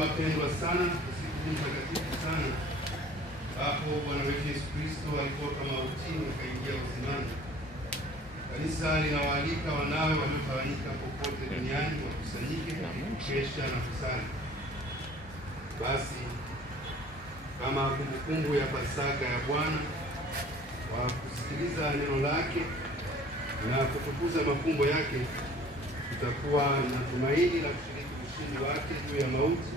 wapendwa sana, siku hii takatifu sana hapo Bwana wetu Yesu Kristo alitoka mautini akaingia uzimani. Kanisa linawaalika wanawe waliotawanyika popote duniani wakusanyike kukesha na kusali. Basi kama kumbukumbu ya Pasaka ya Bwana, wa kusikiliza neno lake na kutukuza mafumbo yake, tutakuwa na tumaini la kushiriki ushindi wake juu ya mauti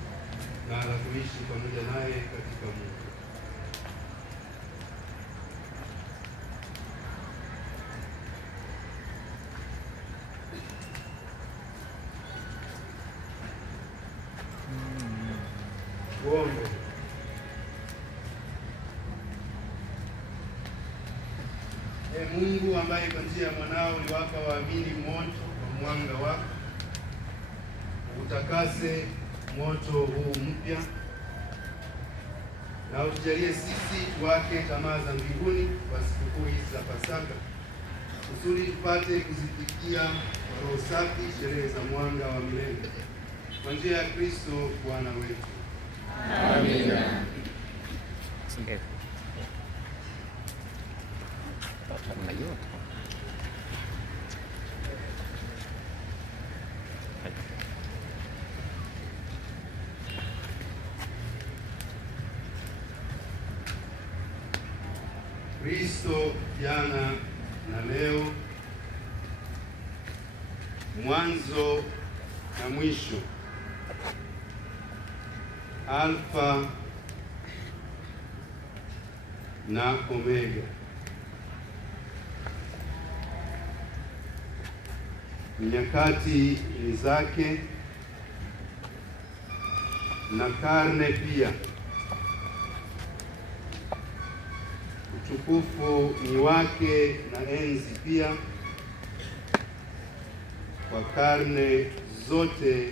na la kuishi pamoja naye katika Mungu. Tuombe. Mungu ambaye kwa njia ya mwanao uliwapa waamini moto kwa mwanga wako, utakase moto huu mpya na utujalie sisi tuwake tamaa za mbinguni kwa sikukuu hizi za Pasaka, kusudi tupate kuzifikia kwa roho safi sherehe za mwanga wa milele kwa njia ya Kristo Bwana wetu. Amina. Kristo jana na leo, mwanzo na mwisho, Alfa na Omega. Nyakati ni zake na karne pia. Utukufu ni wake na enzi pia, kwa karne zote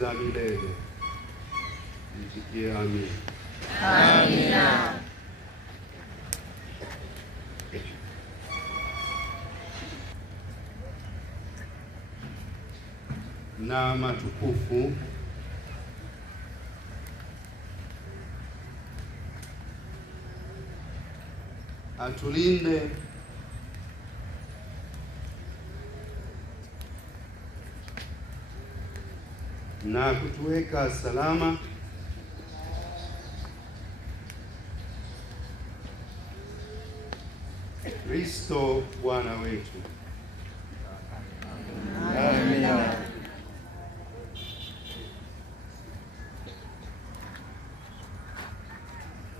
za milele. Mtikie amina. Amina. Na matukufu atulinde na kutuweka salama Kristo Bwana wetu. Amina.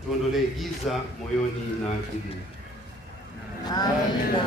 Tuondolee giza moyoni na akilini. Amina.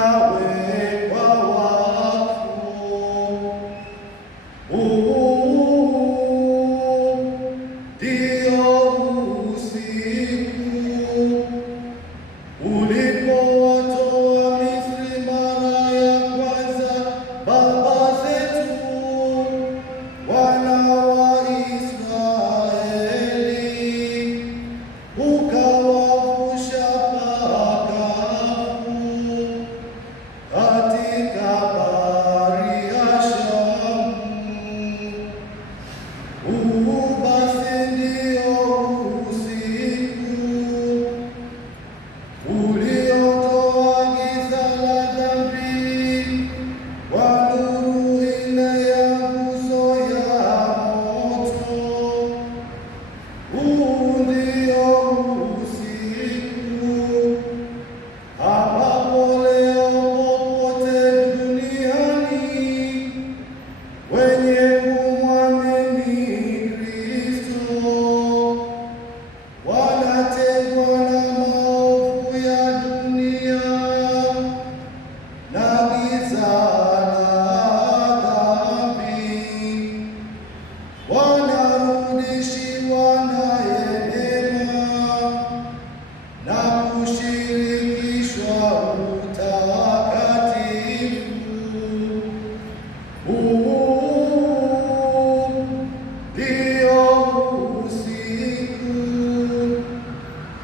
ikawekwa wakfu. Ndio usiku ulipowatoa Misri mara ya kwanza baba zetu, wana wa Israeli, ukawavusha pakavu katika bahari ya Shamu. Basi ndio usiku uliotoa giza la dhambi, wa nuru ile ya nguzo ya moto. Ndio usiku ambapo leo popote duniani wenye kumwamini Kristo wanategwa na maovu ya dunia na giza la dhambi, wanarudishiwa naye neema na kushirikishwa utakatifu. Ndio usiku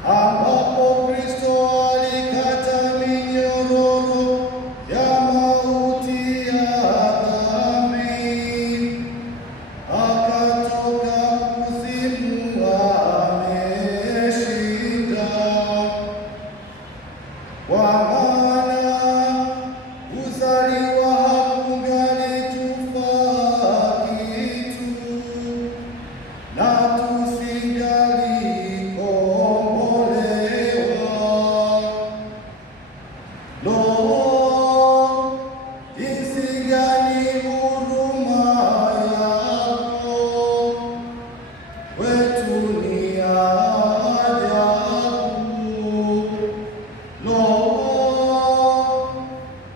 ambapo Kristo alikata minyororo ya mauti ya dhambi, akatoka kuzimu ameshinda. Kwa maana kuzaliwa hakungetufaa kitu, na tusingalikombolewa. Lo, jinsi gani huruma yako kwetu ni ajabu! Lo,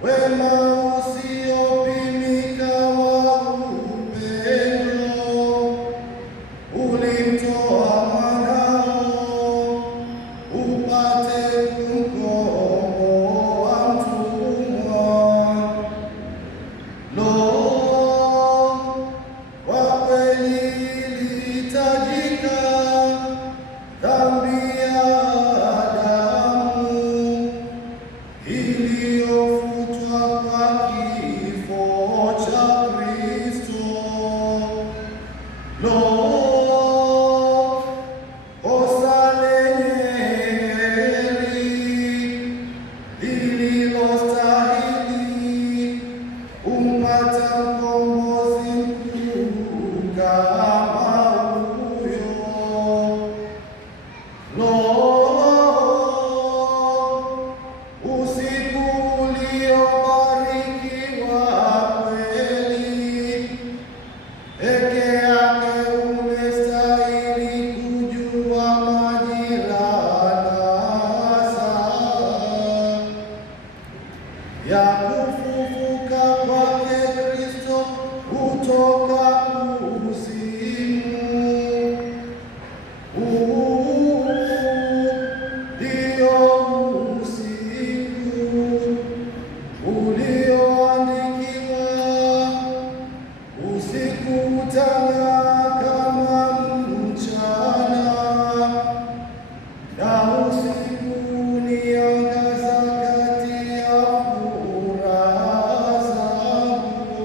wema usiopimika wa upendo ulimtoa mwanao upate kumkomboa mtumwa. Lo, kwa kweli ilihitajika dhambi ya Adamu iliyofutwa kwa kifo cha Kristo. Lo, kosa lenye heri lililostahili kumpata mkombozi mkuu kama huyo. Lo, usiku uliobarikiwa kweli, peke yake umestahili kujua majira na saa ya kufufuka kwake Kristo kutoka kuzimu. Ndio usiku ulioandikiwa, usiku utang'aa kama mchana, na usiku uniangaza kati ya furaha zangu.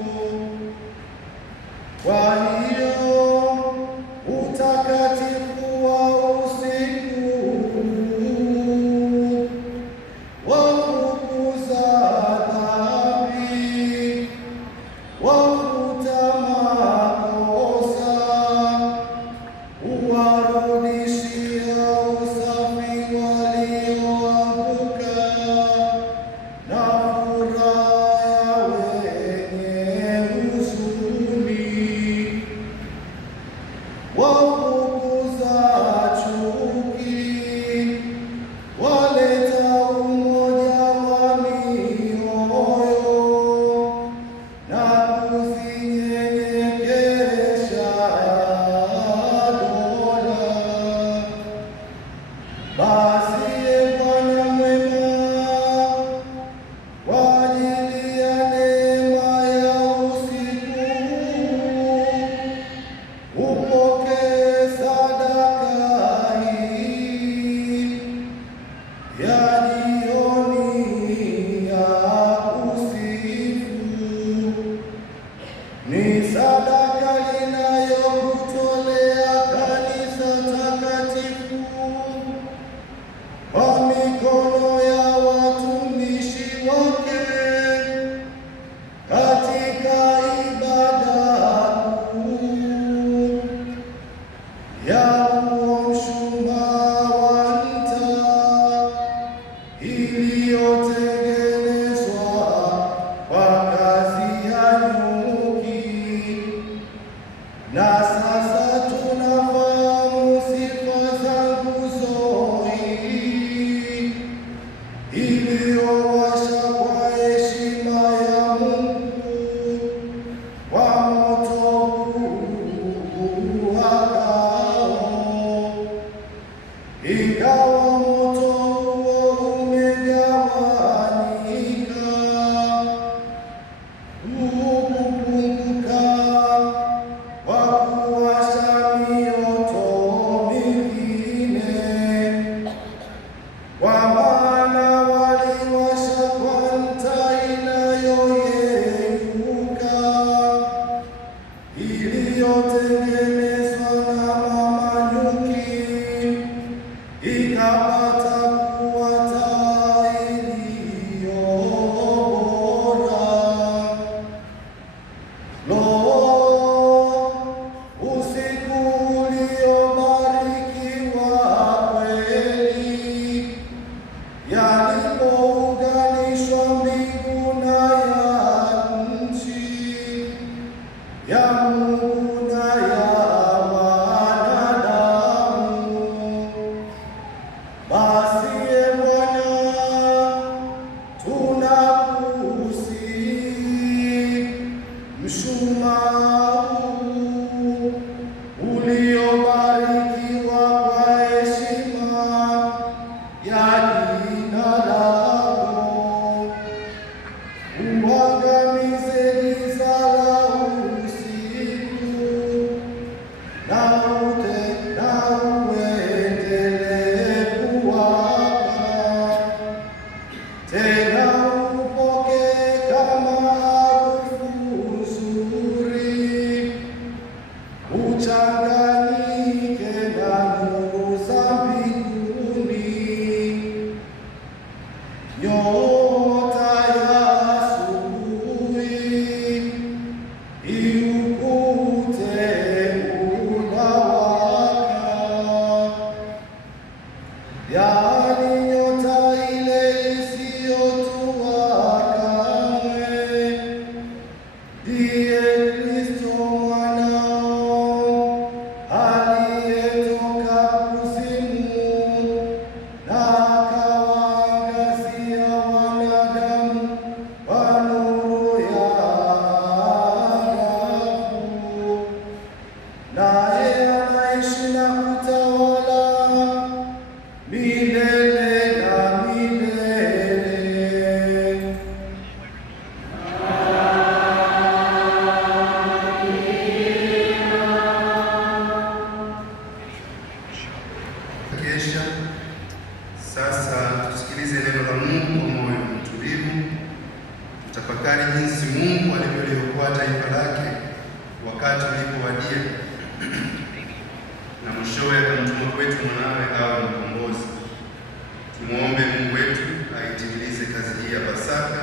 Tafakari jinsi Mungu alivyoliokoa taifa lake wakati ulipowadia, na mwishowe akamtuma kwetu mwanawe awe mkombozi. Tumwombe Mungu wetu aitimilize kazi hii ya Pasaka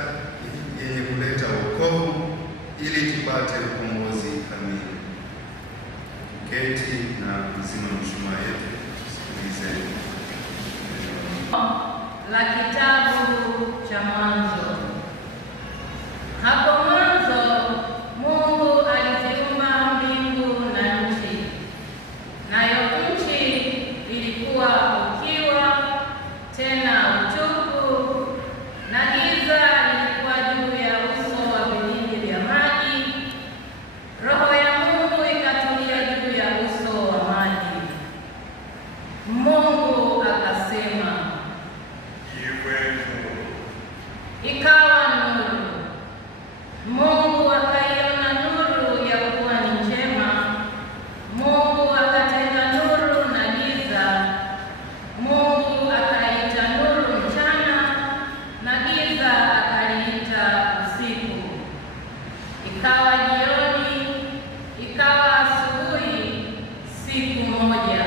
yenye kuleta wokovu ili tupate ukombozi kamili. Keti na kuzima mshumaa yetu, tusikilize la kitabu cha Mwanzo. Hapo mwanzo Mungu aliziumba mbingu na nchi, nayo nchi ilikuwa ukiwa tena utupu, na giza lilikuwa juu ya uso wa vilindi vya maji. Roho ya Mungu ikatulia juu ya uso wa maji. Mungu akasema, iwe nuru. Ikawa nuru. Mungu akaiona nuru ya kuwa ni njema. Mungu akatenga nuru na giza. Mungu akaita nuru mchana, na giza akaliita usiku. Ikawa jioni, ikawa asubuhi, siku moja.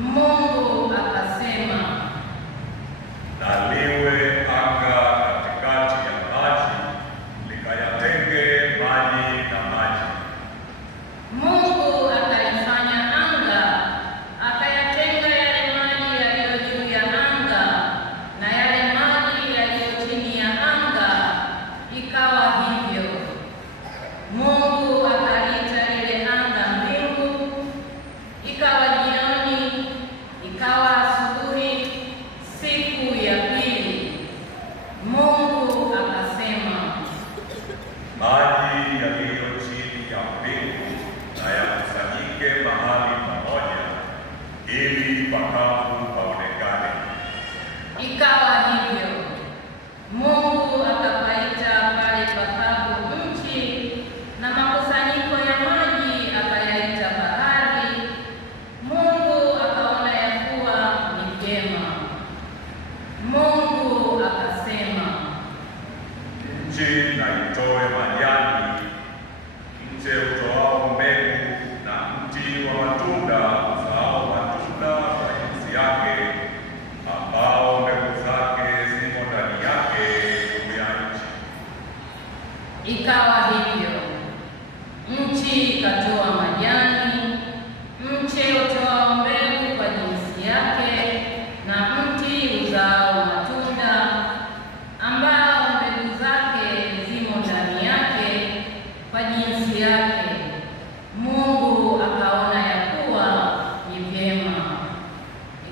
Mungu akasema, Na liwe anga katikati ya maji, likayatenge maji na maji. Mungu akalifanya anga, akayatenga yale maji yaliyo juu ya anga na yale maji yaliyo chini ya anga. Ikawa hivyo. Mungu akaliita lile anga mbingu. Ikawa jioni, ikawa asubuhi, siku ya pili. Mungu akasema, Maji yaliyo chini ya mbingu na yakusanyike mahali pamoja, ili pakavu paonekane. ikawa hivyo. Mungu akapaita pale pakavu nchi, na makusanyiko ya maji akayaita bahari. Mungu akaona ya kuwa ni vyema. Mungu akasema, Nchi na itoe majani, mche utoao mbegu, na mti wa matunda uzaao matunda kwa jinsi yake, ambao mbegu zake zimo ndani yake juu ya nchi. ikawa hivyo. Nchi ikatoa majani, mche utoao mbegu kwa jinsi yake, na mti uzaao matunda ambao mbegu zake zimo ndani yake kwa jinsi yake. Mungu akaona ya kuwa ni vyema.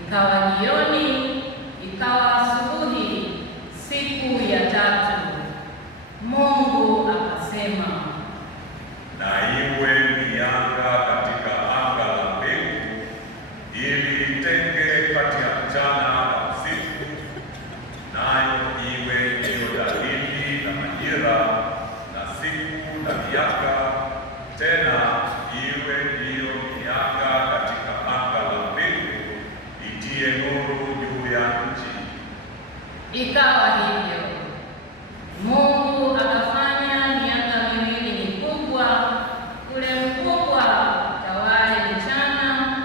Ikawa jioni, ikawa asubuhi, siku ya tatu. Mungu akasema, Na iwe mianga katika anga la mbingu, ili itenge kati ya mchana na usiku, nayo iwe ndiyo dalili na majira na siku na miaka, tena iwe ndiyo mianga katika anga la mbingu, itie nuru juu ya nchi. ikawa hivyo. Mungu akafanya mianga miwili mikubwa, ule mkubwa utawale mchana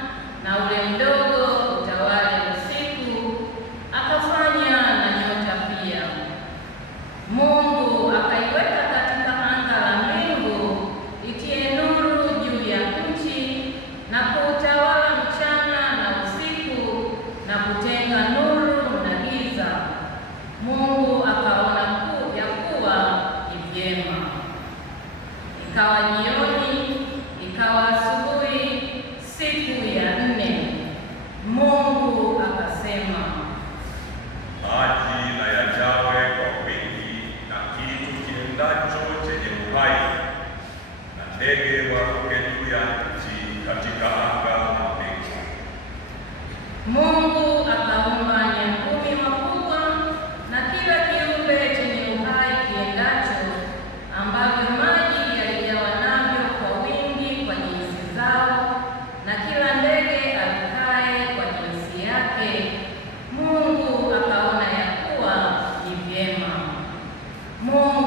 na ule mdogo utawale usiku. Akafanya na nyota pia. Mungu akaiweka katika anga la mbingu itie nuru juu ya nchi, na kuutawala mchana na usiku, na kutenga nuru na giza. Mungu akaona ya kuwa ni vyema. Ikawa jioni, ikawa asubuhi, siku ya nne. Mungu akasema, Maji na yajawe kwa wingi, na kitu kiendacho chenye uhai, na ndege waruke juu ya nchi katika anga la mbingu. Mungu akaumba nyangumi wakubwa na kila kiumbe chenye uhai kiendacho, ambavyo maji yalijawa navyo kwa wingi kwa jinsi zao, na kila ndege arukaye kwa jinsi yake. Mungu akaona ya kuwa ni vyema. Mungu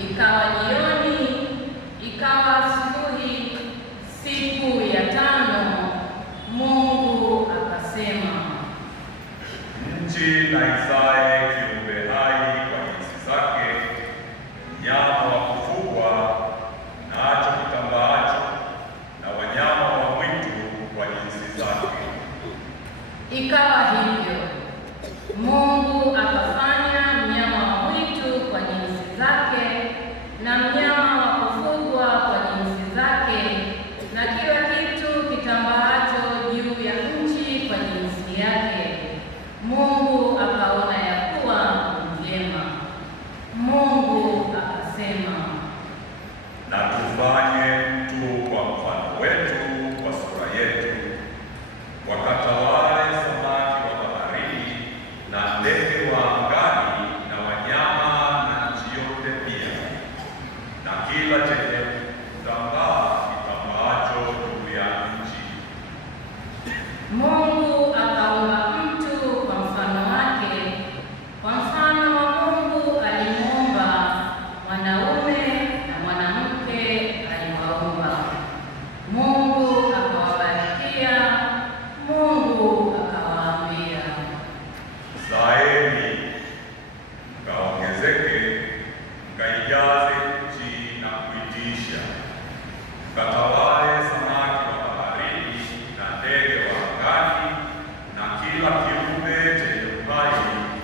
Ikawa jioni, ikawa asubuhi, siku ya 5, Mungu akasema, nchi na izae kiumbe hai kwa jinsi zake, mnyama wa kufugwa nacho kitambaacho, na wanyama wa mwitu kwa jinsi zake. Ikawa hivyo. Mungu akafanya mnyama wa mwitu kwa jinsi zake, na mnyama wa kufugwa kwa jinsi zake, na kila kitu kitambaacho juu ya nchi kwa jinsi yake. Mungu akaona ya kuwa ni vyema. Mungu akasema, na tufanye mtu kwa mfano wetu, kwa sura yetu, wakatawale samaki wa baharini na ndege wa angani na wanyama na nchi yote pia, na kila chenye kutambaa kitambaacho juu ya nchi. Mungu akaumba mtu kwa mfano wake, kwa mfano wa Mungu alimuumba, mwanaume na mwanamke aliwaumba. Mungu akawabarikia, Mungu akawaambia, Zaeni mkaongezeke, mkaijaze nchi na kuitiisha, mkatawale samaki wa baharini na ndege wa angani na kila kiumbe chenye uhai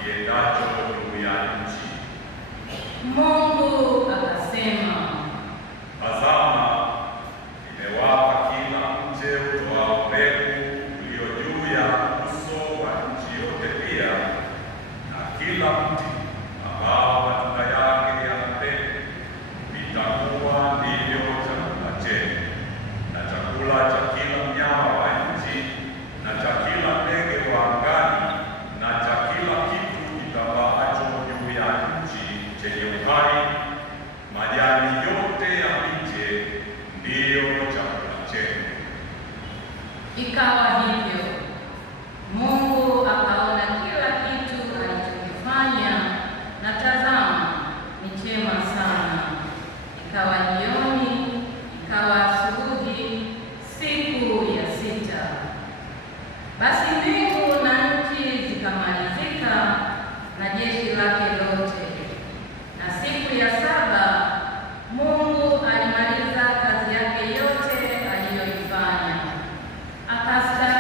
kiendacho juu ya nchi. Mungu akasema, Tazama, nimewapa kila mche utoao mbegu ulio juu ya uso wa nchi yote pia, na kila mti ambao matunda yake yanapendeza, vitakuwa ndivyo chakula chenu, na chakula cha kila mnyama wa nchi, na cha kila ndege wa angani, na cha kila kitu kitambaacho juu ya nchi chenye uhai. Majani yote ya miche ndiyo chakula chenu. ikawa hivyo. Mungu akaona kila kitu alichokifanya, na tazama, ni chema sana. Ikawa jioni, ikawa asubuhi, siku ya 6. Basi mbingu na nchi zikamalizika na jeshi lake lote. Na siku ya 7 Mungu alimaliza kazi yake yote aliyoifanya, akastaafu.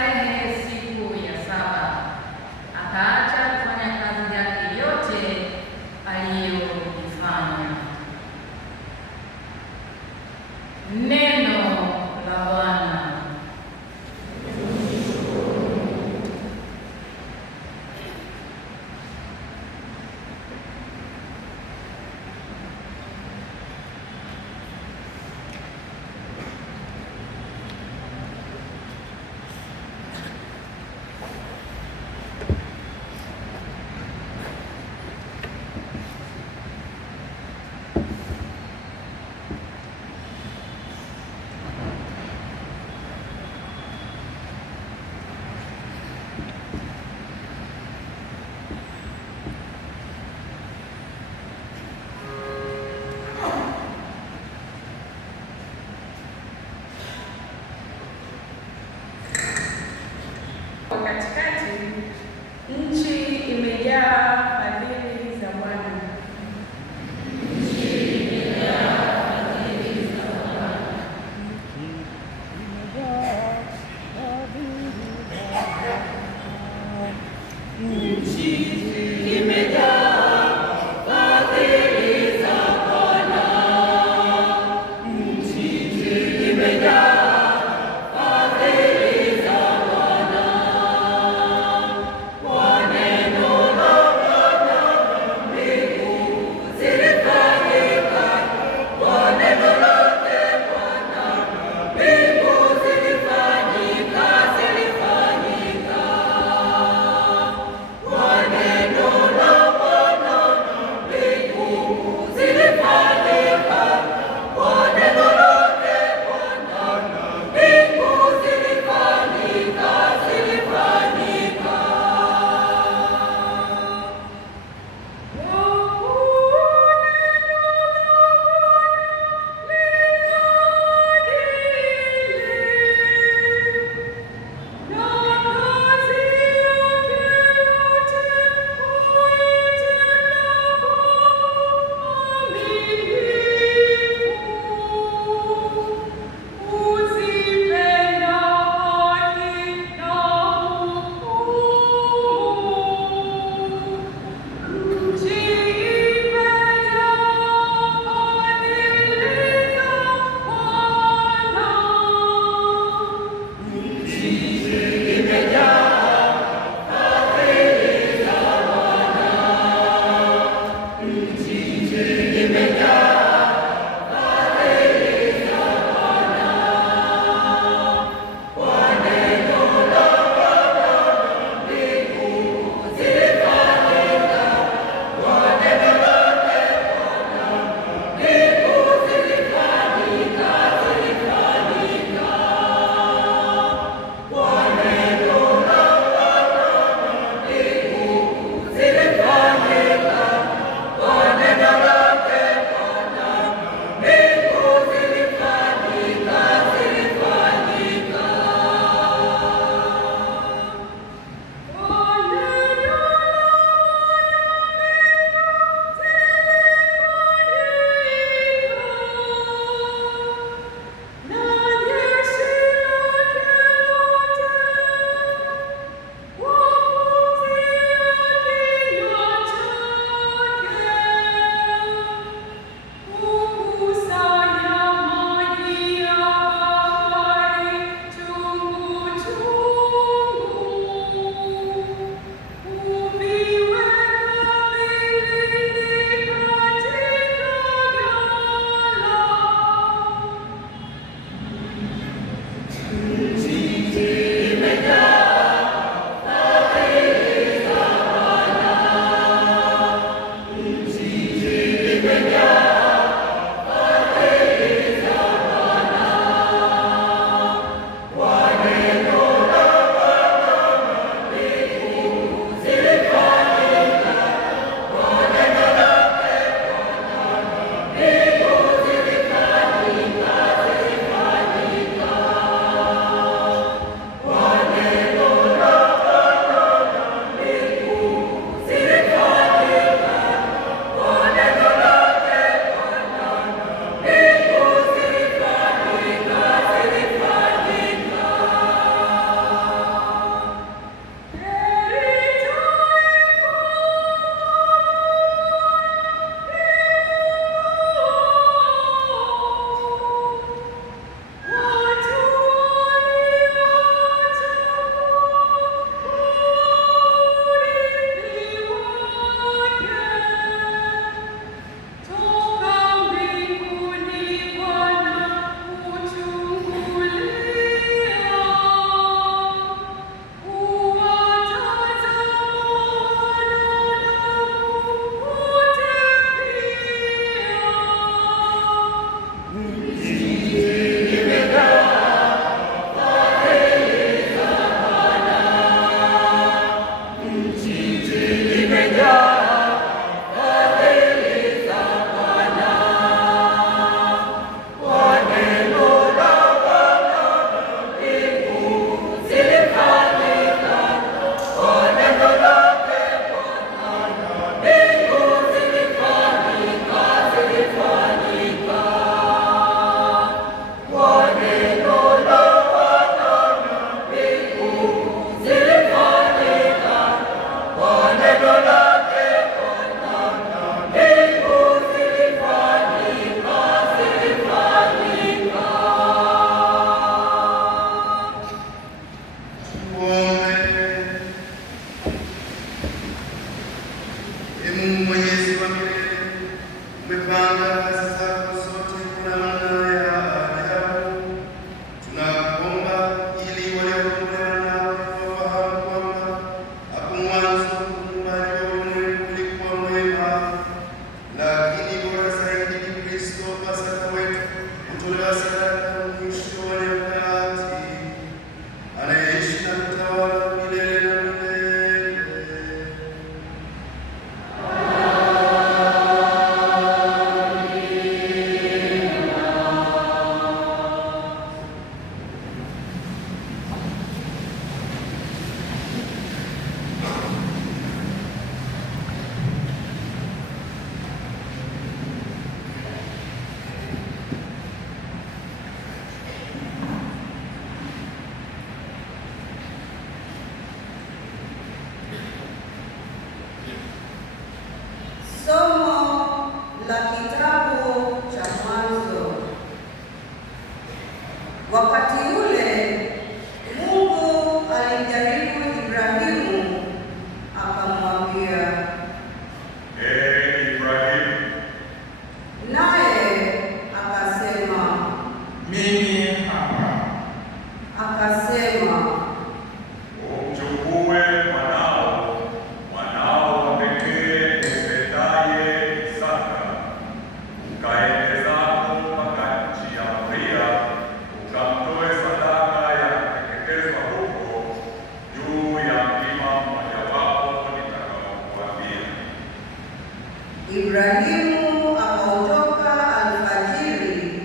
Ibrahimu akaondoka alfajiri,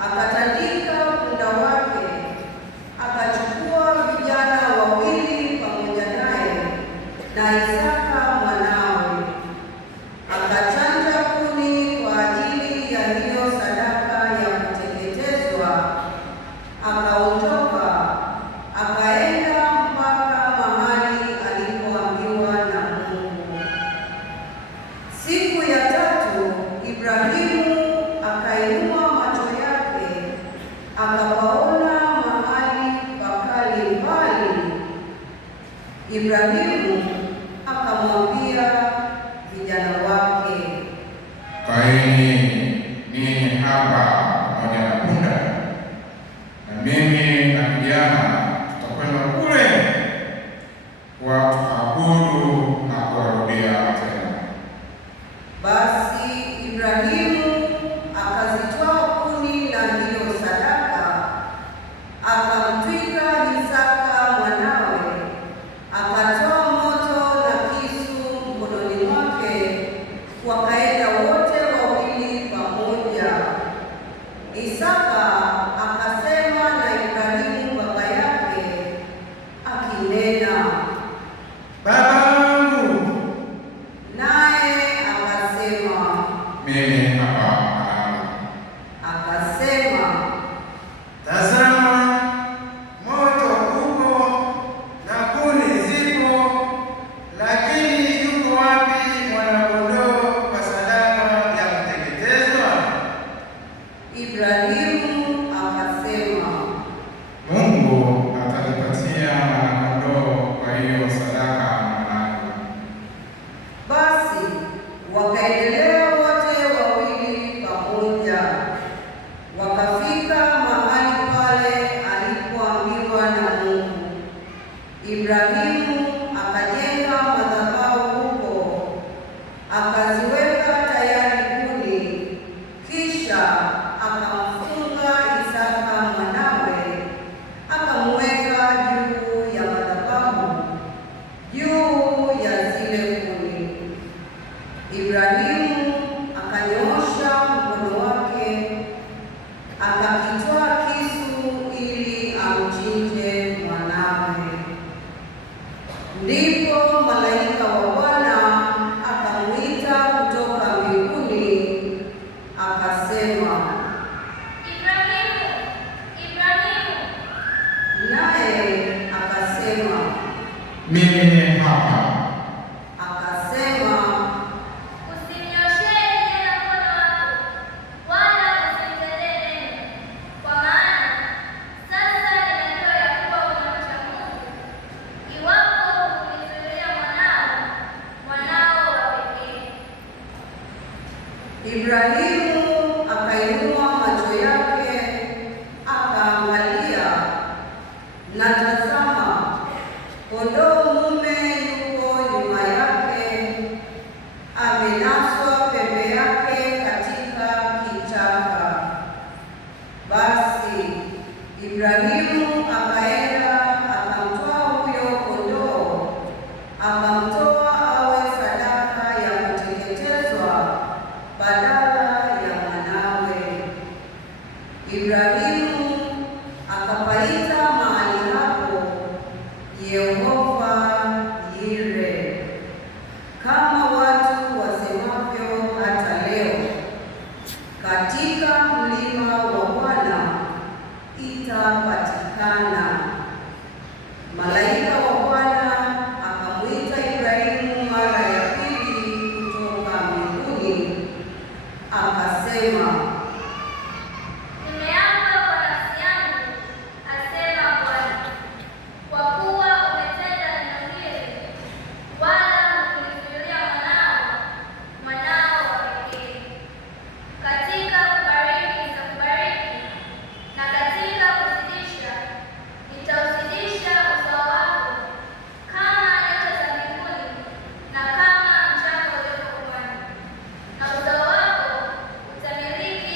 akatandika punda wake, akachukua vijana wawili pamoja naye na Isaka mwanawe, akachanja kuni kwa ajili ya hiyo sadaka ya kuteketezwa, akaondoka akaenda mpaka mahali alipoambiwa na Mungu. Siku ya tatu Ibrahimu akainua macho yake, akapaona mahali pakali mbali. Ibrahimu akamwambia vijana wake, kaeni ninyi hapa pamoja na punda, na mimi na vijana tutakwenda kule kwa tukaabudu na kuwarudia tena. Basi Ibrahimu akazitwaa kuni na hiyo sadaka, akamtwika Isaka mwanawe, akatoa moto na kisu mkononi mwake, wakaenda wote wawili pamoja. Isaka akasema na Ibrahimu baba yake akinena, Babangu. naye akasema, Mimi hapa mwanangu. akasema, Tazama, moto uko na kuni zipo, lakini yuko wapi mwana-kondoo kwa sadaka ya kuteketezwa? Ibrahimu akasema, Mungu atanipatia mwana-kondoo kwa hiyo sadaka mwanangu. basi wakaendelea wote wawili pamoja, wakafika mahali pale alipoambiwa na Mungu. Ibrahimu akajenga madhabahu huko, akaziweka tayari kuni, kisha akamfunga Isaka mwanawe, akamweka juu ya madhabahu, juu ya zile kuni. Ibrahimu akanyoosha mkono wake, akakitwaa kisu ili amchinje mwanawe. Ndipo malaika wa Bwana akamwita kutoka mbinguni, akasema, Ibrahimu, Ibrahimu. naye akasema, Mimi hapa. akasema, Usimnyoshee tena mkono wako, wala usimtendee neno, kwa maana sasa ninajua ya kuwa unamcha Mungu, iwapo hukunizuilia mwanao wa pekee. Ibrahimu akainua macho yake akaangalia, na tazama, kondoo mume yuko nyuma yake, amenaswa pembe yake katika kichaka. Basi Ibrahimu akaenda akamtoa huyo kondoo, akamtoa awe sadaka ya kuteketezwa badala ya mwanawe. Ibrahimu akapaita mahali hapo Yehova Yire, kama watu wasemavyo hata leo, katika mlima wa Bwana itapatikana. Malaika wa Bwana akamwita Ibrahimu mara ya pili kutoka mbinguni, akasema, Nimeapa kwa nafsi yangu, asema Bwana, kwa kuwa umetenda neno hili, wala hukunizuilia mwanao wa pekee. Katika kubariki nitakubariki, na katika kuzidisha nitauzidisha uzao wako, kama nyota za mbinguni na kama mchanga ulioko pwani, na uzao wako utamiliki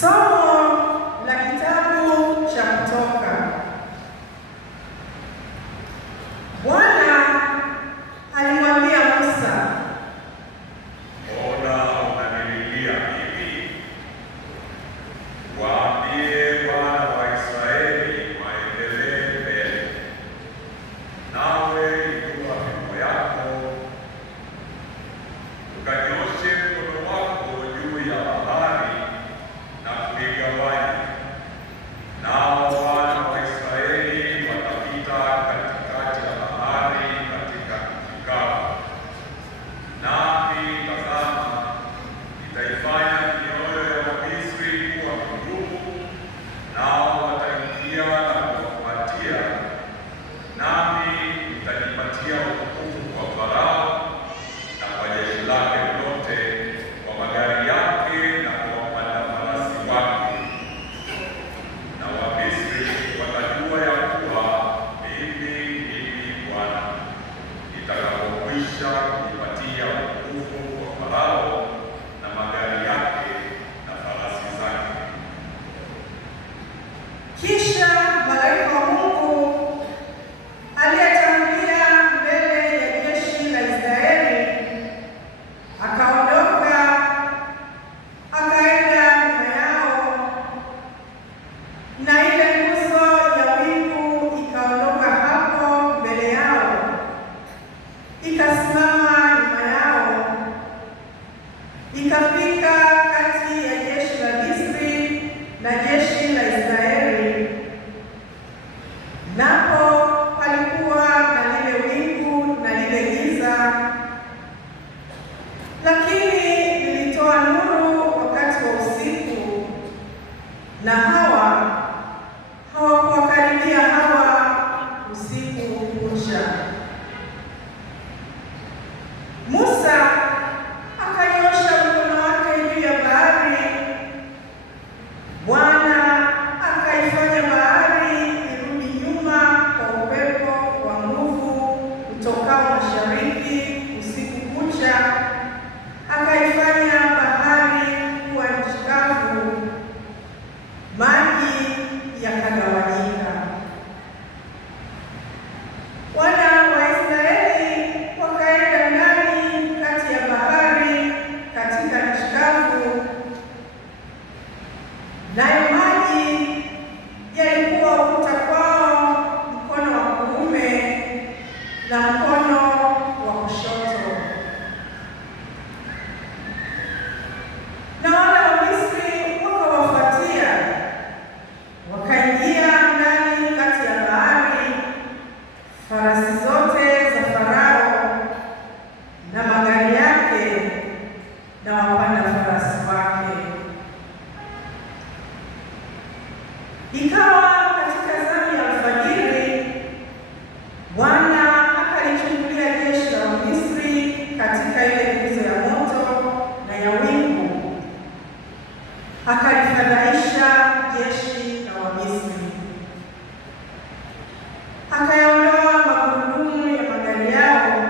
Somo la kitabu cha Kutoka. Bwana alimwambia Musa, mbona unanililia hivi? Waambie wana wa Israeli waendelee mbele, nawe inua mikono yako ukanyoshe mkono wako juu ya bahari na kuigawanya, nao wana wa Israeli watapita katikati ya bahari katika nchi kavu. Nami tazama, nitaifanya mioyo ya Wamisri kuwa migumu, nao wataingia na kuwafuatia, nami nitajipatia utukufu kwa Farao na kwa jeshi lake lote, kwa magari yake na kwa wapanda farasi wake. Na Wamisri watajua ya kuwa mimi Bwana nitakapokwisha kujipatia utukufu kwa Farao na magari yake na farasi zake. kisha malaika wa Mungu aliyetangulia mbele ya jeshi la Israeli akaondoka akaenda nyuma yao, na ile nguzo ya wingu ikaondoka hapo mbele yao, ikasimama nyuma yao, ikafika kati ya jeshi la Misri na jeshi la Israeli. Napo palikuwa na lile wingu na lile giza, lakini lilitoa nuru wakati wa usiku, na hawa hawakuwakaribia hawa usiku kucha. Musa akanyosha mkono wake juu ya bahari, Bwana akaifanya bahari irudi nyuma kwa upepo wa nguvu utokao mashariki usiku kucha, akaifanya bahari kuwa nchi kavu, maji yakagawanyika. Wana wa Israeli wakaenda ndani kati ya bahari katika nchi kavu, nayo maji yalikuwa ukuta kwao mkono wa kuume na mkono wa kushoto. Na wale wa Misri wakawafuatia, wakaingia ndani kati ya bahari, farasi zote za Farao na magari yake na wapanda farasi wake. Ikawa katika zamu ya alfajiri, Bwana akalichungulia jeshi la Wamisri katika ile nguzo ya moto na ya wingu, akalifadhaisha jeshi la Wamisri. Akayaondoa magurudumu ya magari yao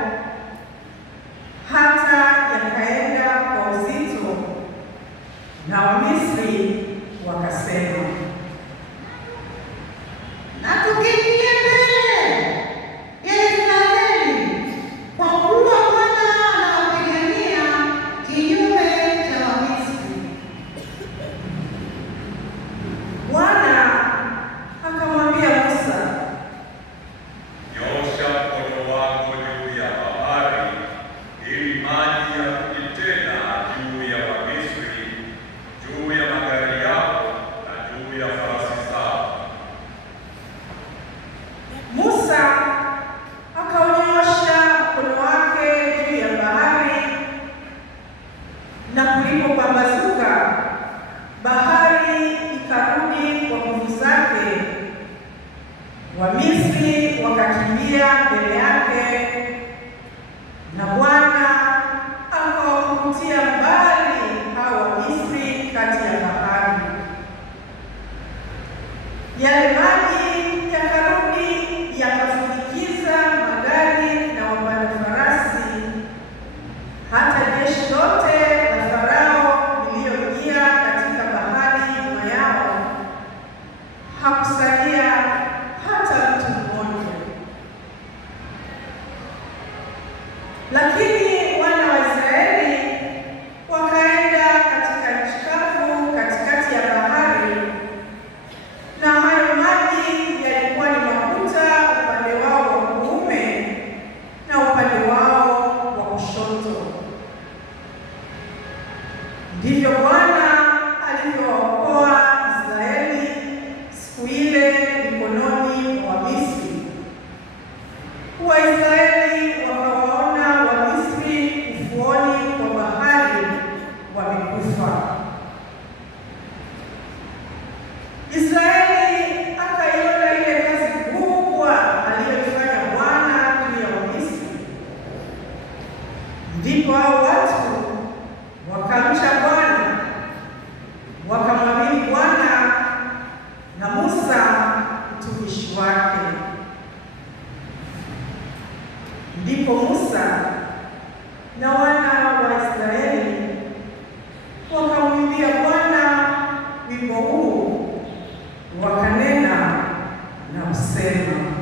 hata yakaenda kwa uzito, na Wamisri wakasema, Na tukimbie mbele ya Israeli, kwa kuwa Bwana anawapigania kinyume cha Wamisri. Bwana akamwambia Musa, Nyosha mkono wako juu ya bahari, ili maji yarudi tena juu ya Wamisri, juu ya magari yao na juu ya farasi zao. Musa akaunyosha mkono wake juu ya bahari, na kulipopambazuka bahari ikarudi kwa nguvu zake. Wamisri wakakimbia mbele yake, na Bwana akawapukutia mbali hao Wamisri kati ya bahari. Yale maji yakarudi yakafunikiza magari na wapanda farasi, hata jeshi lote la Farao lililoingia katika bahari wimbo huu wakanena na kusema,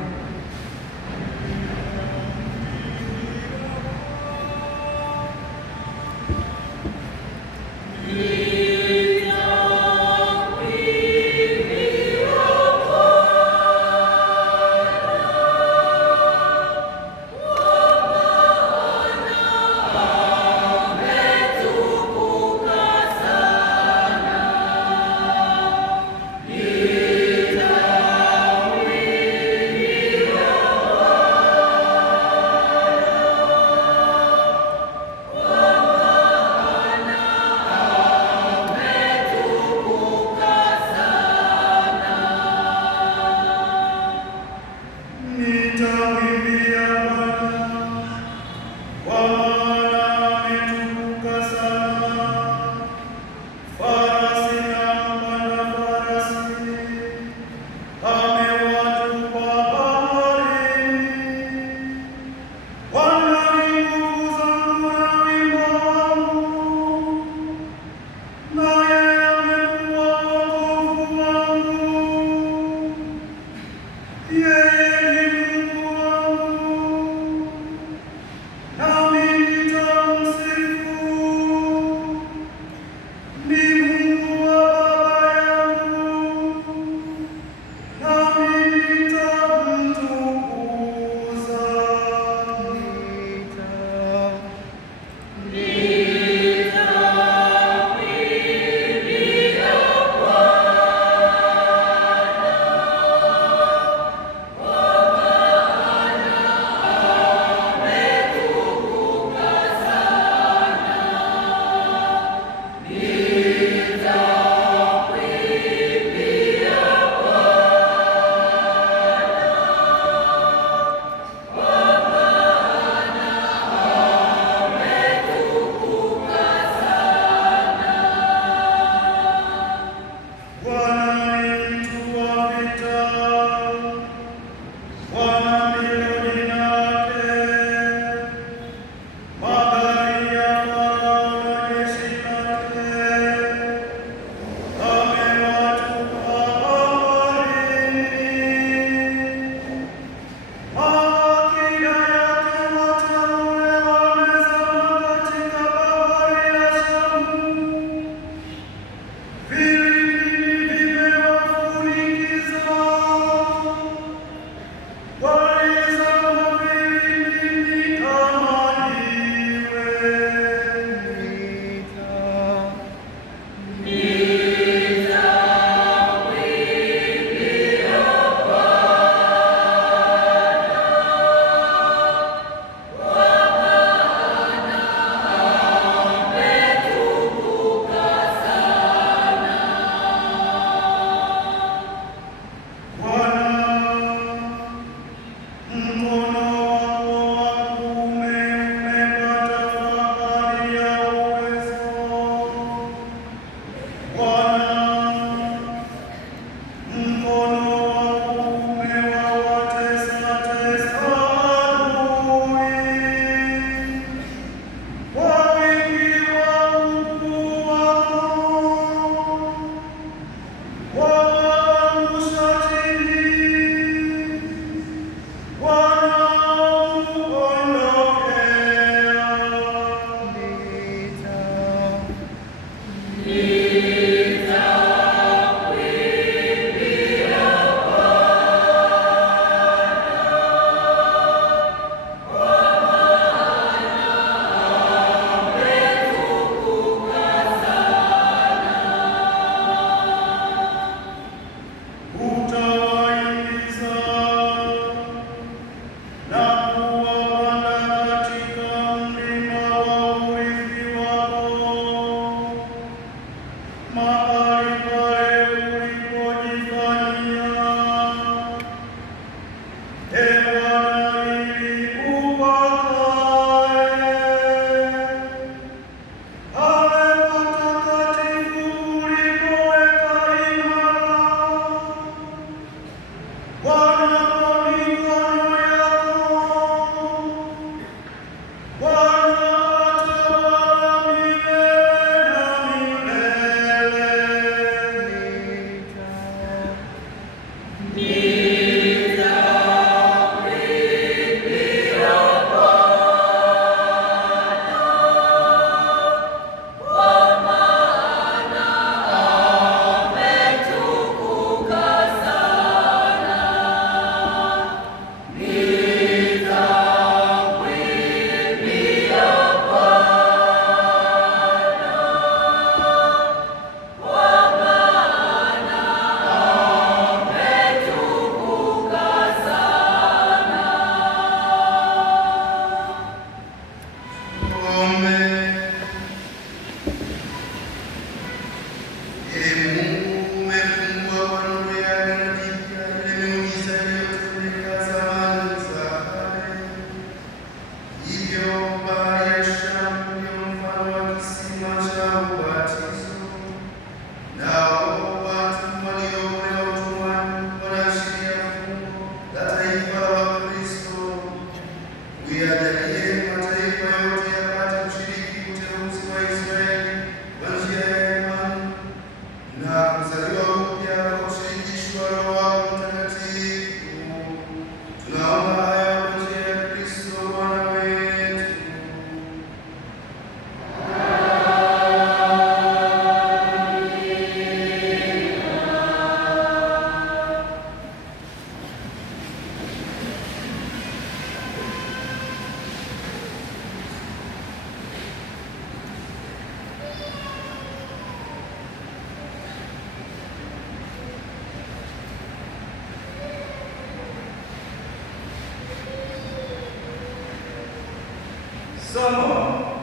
Somo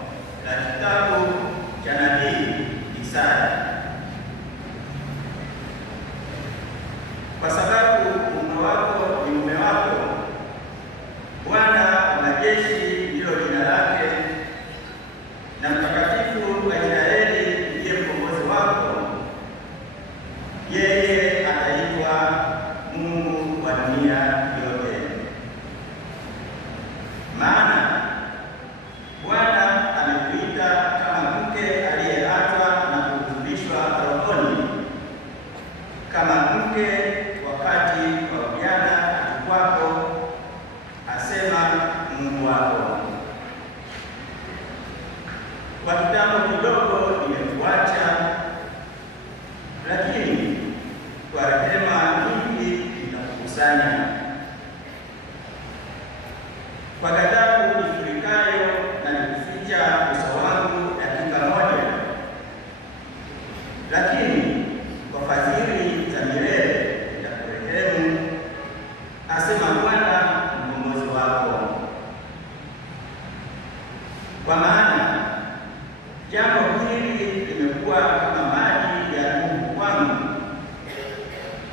la kitabu cha nabii Isaya. Kwa sababu mume wako ni mume wako, Bwana wa majeshi ndilo jina lake, na Mtakatifu wa Israeli ndiye mkombozi wako. Yeye ataitwa Mungu wa dunia yote. Maana Bwana amekuita kama mke aliyeachwa na kuhuzunishwa rohoni, kama mke wakati wa ujana atupwapo, asema Mungu wako. Kwa kitambo kidogo nimekuacha, lakini kwa rehema nyingi nitakukusanya. Kwa ghadhabu ifurikayo na nikuficha uso wangu dakika moja, lakini kwa fadhili za milele nitakurehemu, asema Bwana mkombozi wako. Kwa maana jambo hili limekuwa kama maji ya Nuhu kwangu,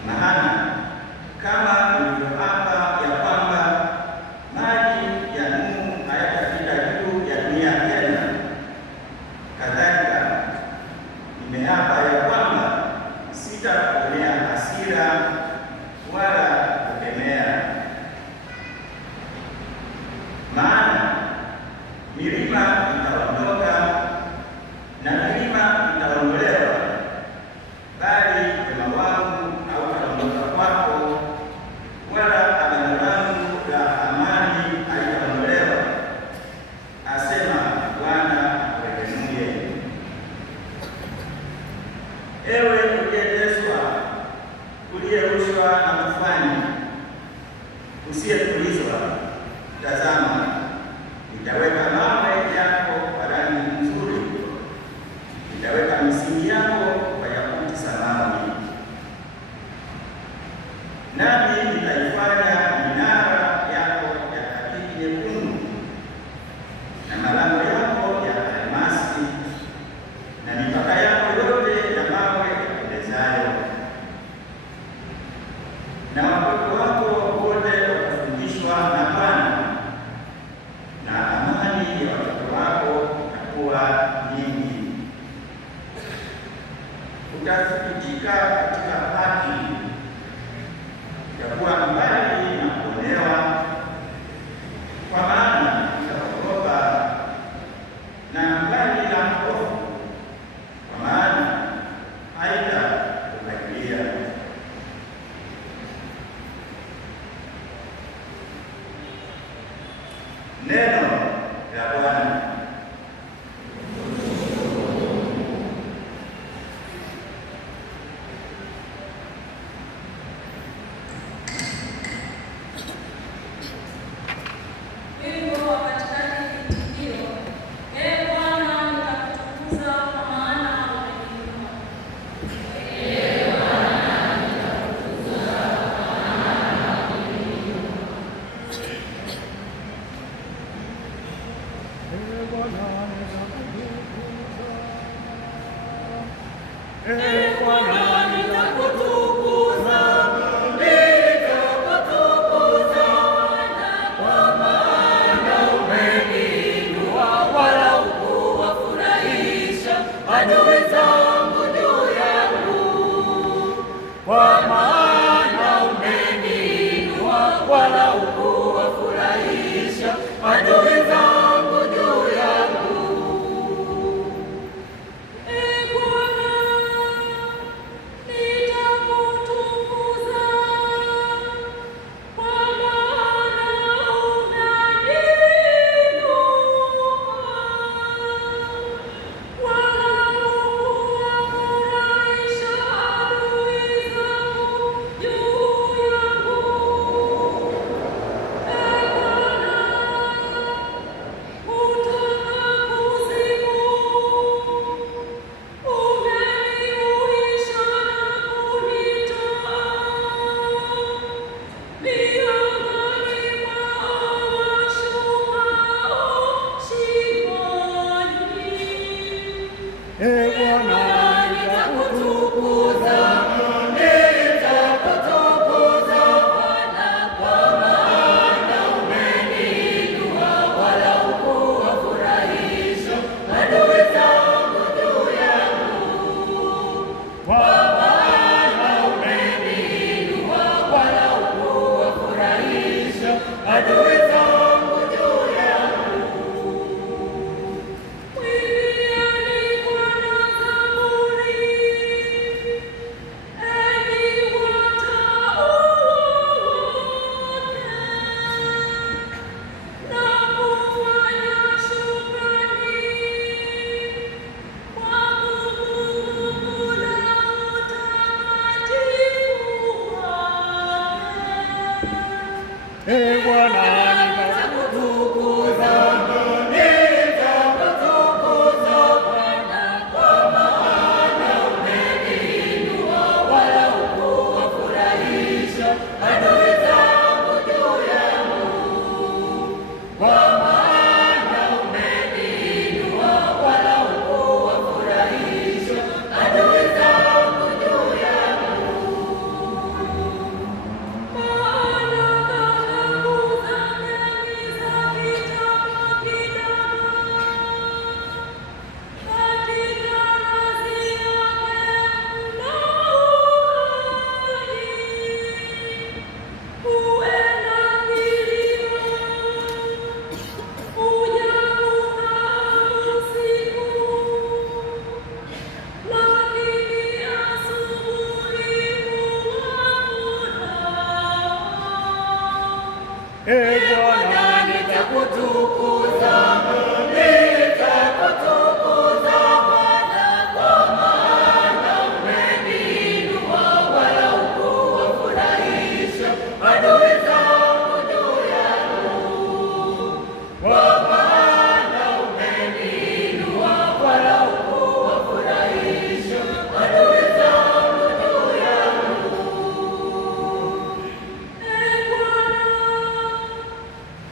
maana kama nilivyoapa ya kwamba maji ya Nuhu hayatapita juu ya dunia tena, kadhalika nimeapa ya kwamba sitakuonea hasira wala kukemea. Maana milima itaondoka na milima itaondolewa, bali wema wangu hautaondoka kwako, wala agano langu la amani halitaondolewa, asema Bwana akurehemuye. Ewe uliyeteswa, uliyerushwa na kufanya, usiyetulizwa, tazama, nitaweka mawe yako kwa rangi nzuri, nitaweka misingi yako kwa yakuti samawi, nami nitaifanya minara yako ya hakiki nyekundu, na malango yako ya almasi, na mipaka yako yote ya mawe yapendezayo. Na watoto wako wote watafundishwa na Bwana, na amani ya watoto wako itakuwa nyingi. Utasikitika katika haki, utakuwa mbali na kuonewa, kwa maana utaogopa, na mbali na hofu, kwa maana haitakukaribia. Neno la Bwana.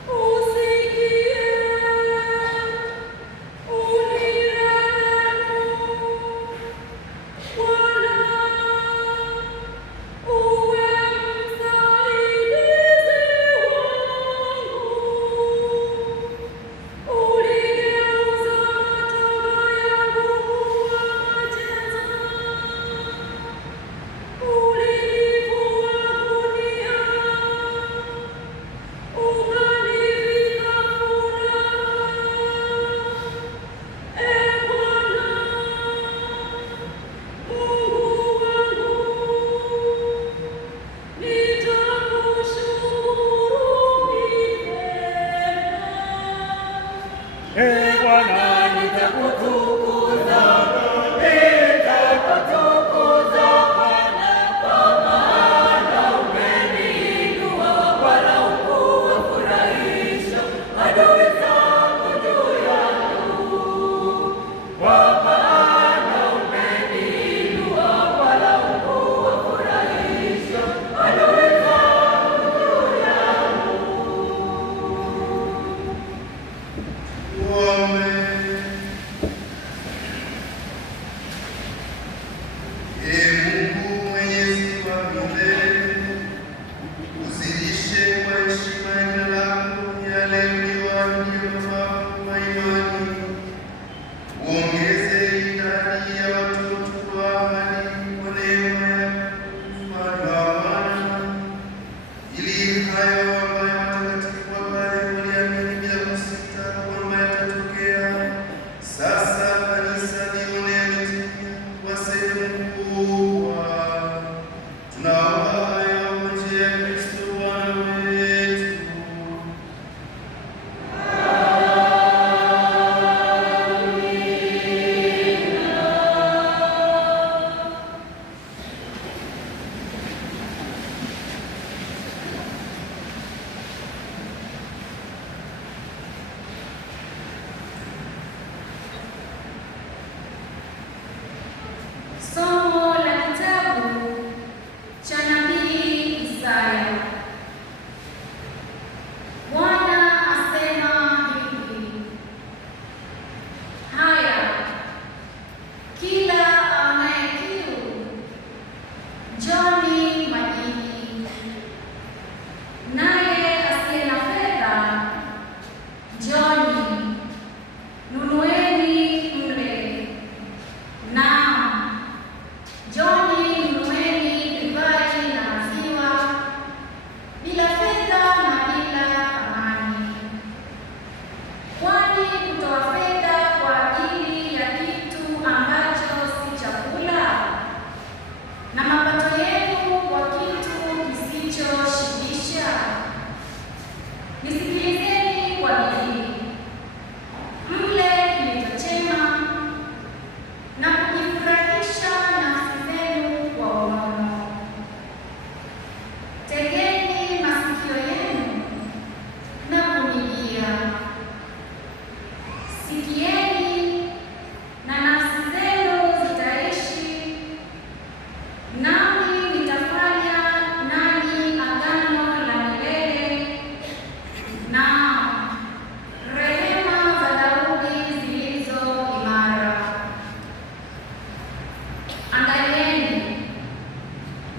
Usikie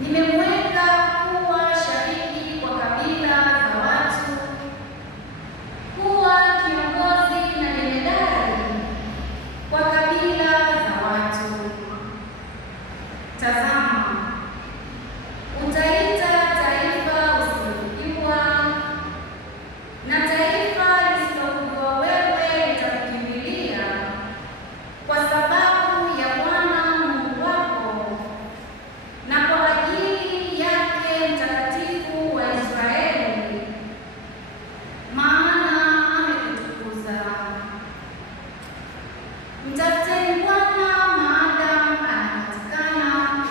nimemweka kuwa shahidi kwa kabila za watu, kuwa kiongozi na jemadari kwa kabila za watu. Tazama, utaita taifa usilojua, na taifa lisilokujua wewe litakukimbilia, kwa sababu ya Bwana Mungu wako na kwa ajili yake Mtakatifu wa Israeli, maana amekutukuza. Mtafuteni Bwana maadamu anapatikana,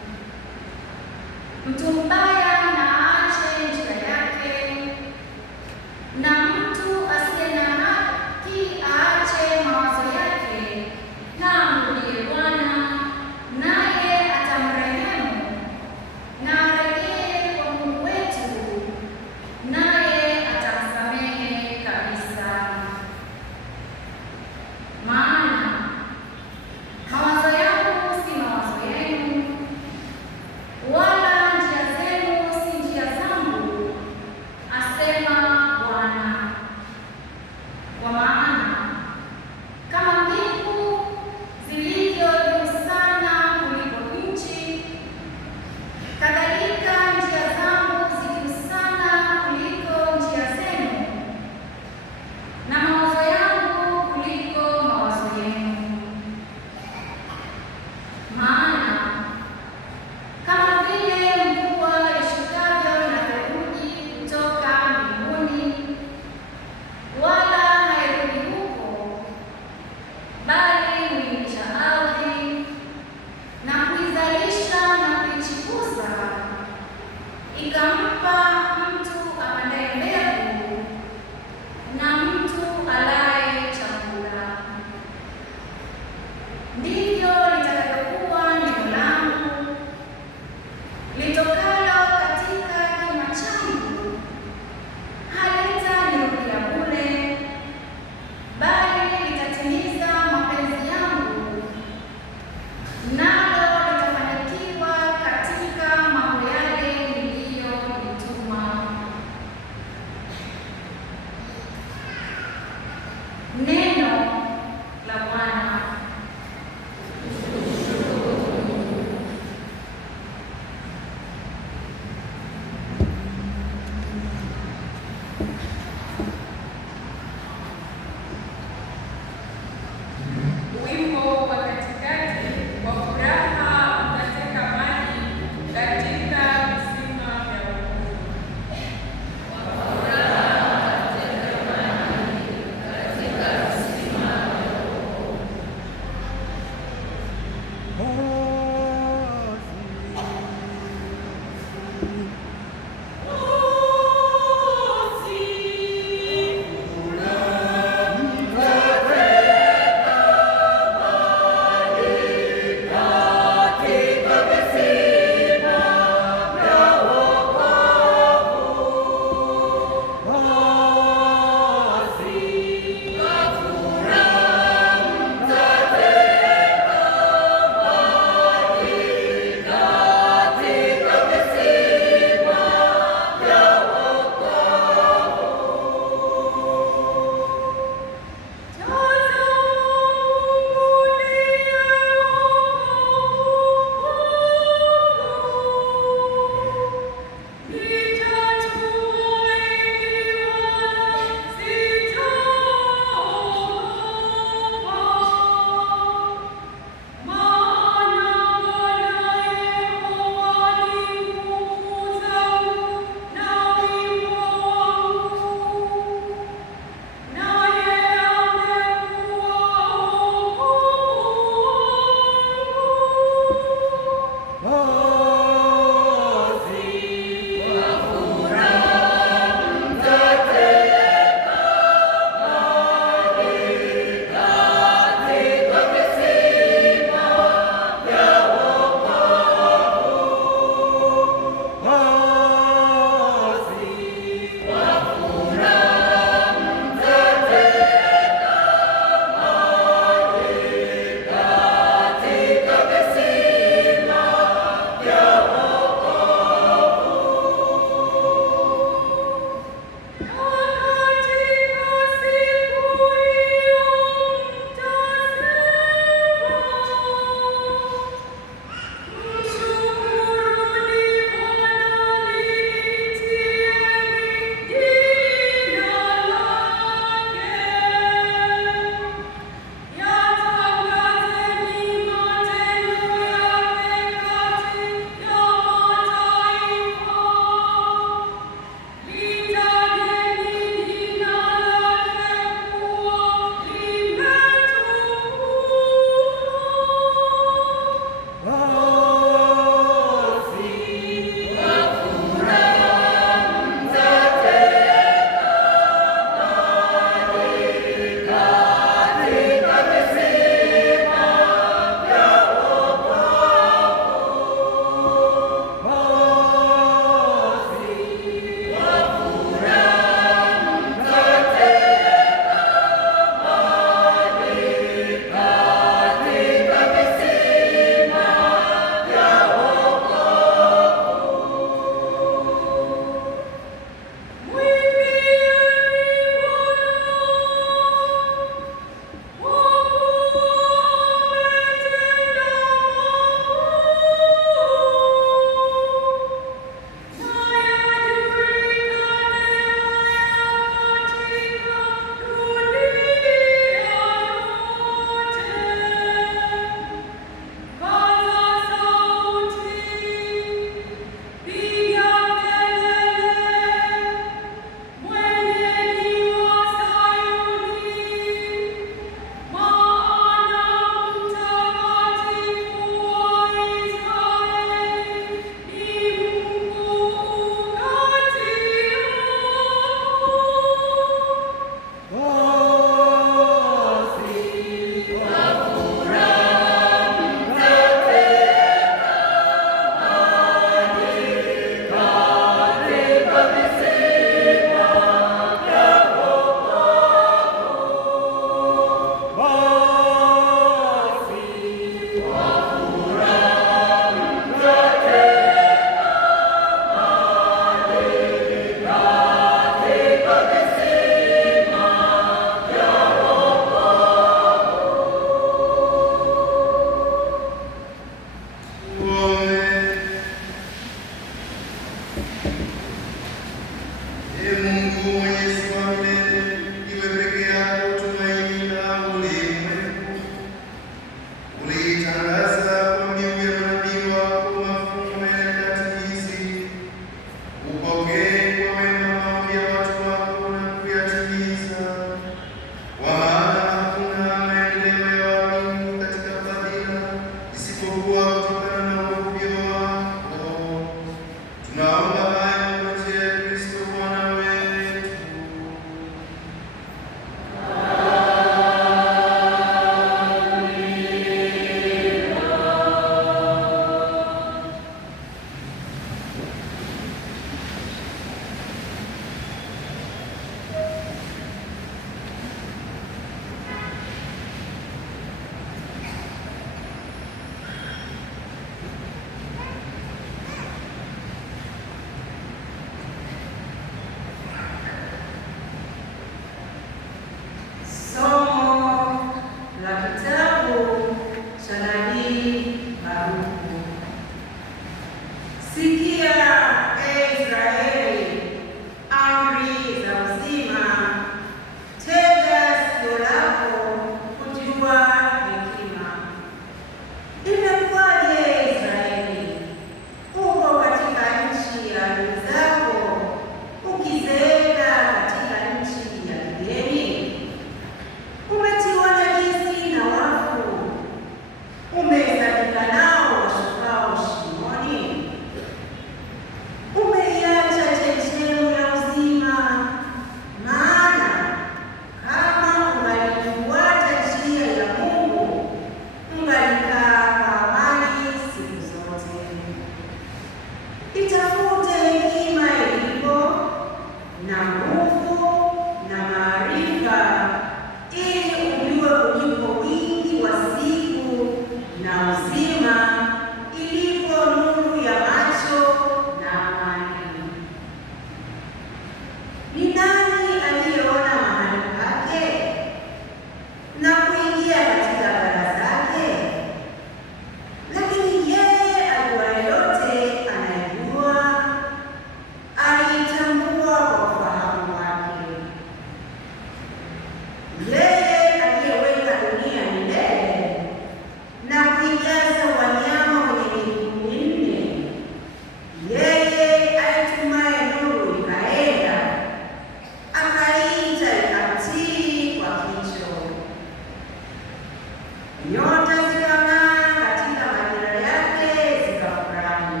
nyota zikang'aa katika majira yake zikafurahi.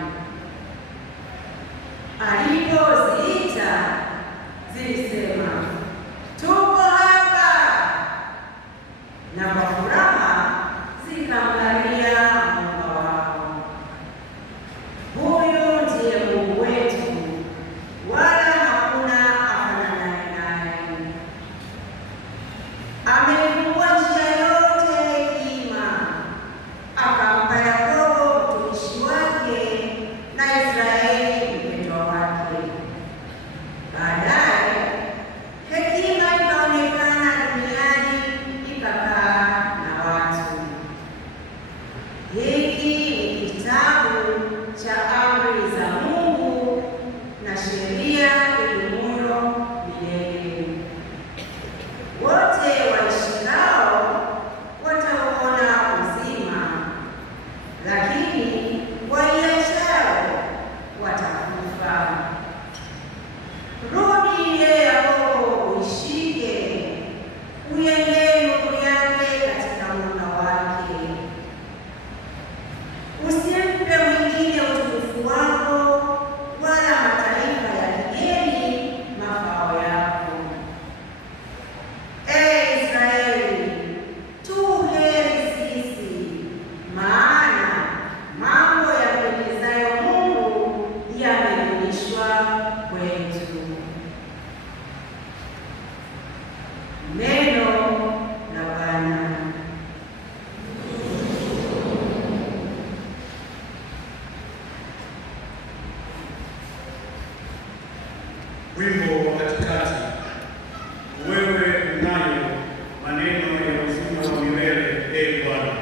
Alipoziita zilisema, tuko hapa, na kwa furaha zikamlalia Mungu wao. Huyu ndiye Mungu wetu, wala hakuna afananaye naye. Amefungua njia yote ya hekima, akampa Yakobo mtumishi wake na Israeli mpendwa wake. Baadaye hekima ikaonekana duniani, ikakaa na watu. Hiki ni kitabu cha amri za Mungu na sheria idumuyo milele. Wote waishikao watauona uzima, lakini waiachao watakufa. Rudi ye Yakobo, uishike, uiendee nuru yake katika mwanga wake. Usimpe mwingine utukufu wako, wala mataifa ya kigeni mafao yako. Ee Israeli, tu heri sisi, maana mambo yampendezayo Mungu yamejulishwa kwetu. Neno la Bwana. Wimbo wa katikati. Wewe unayo maneno ya uzima wa milele, ee Bwana.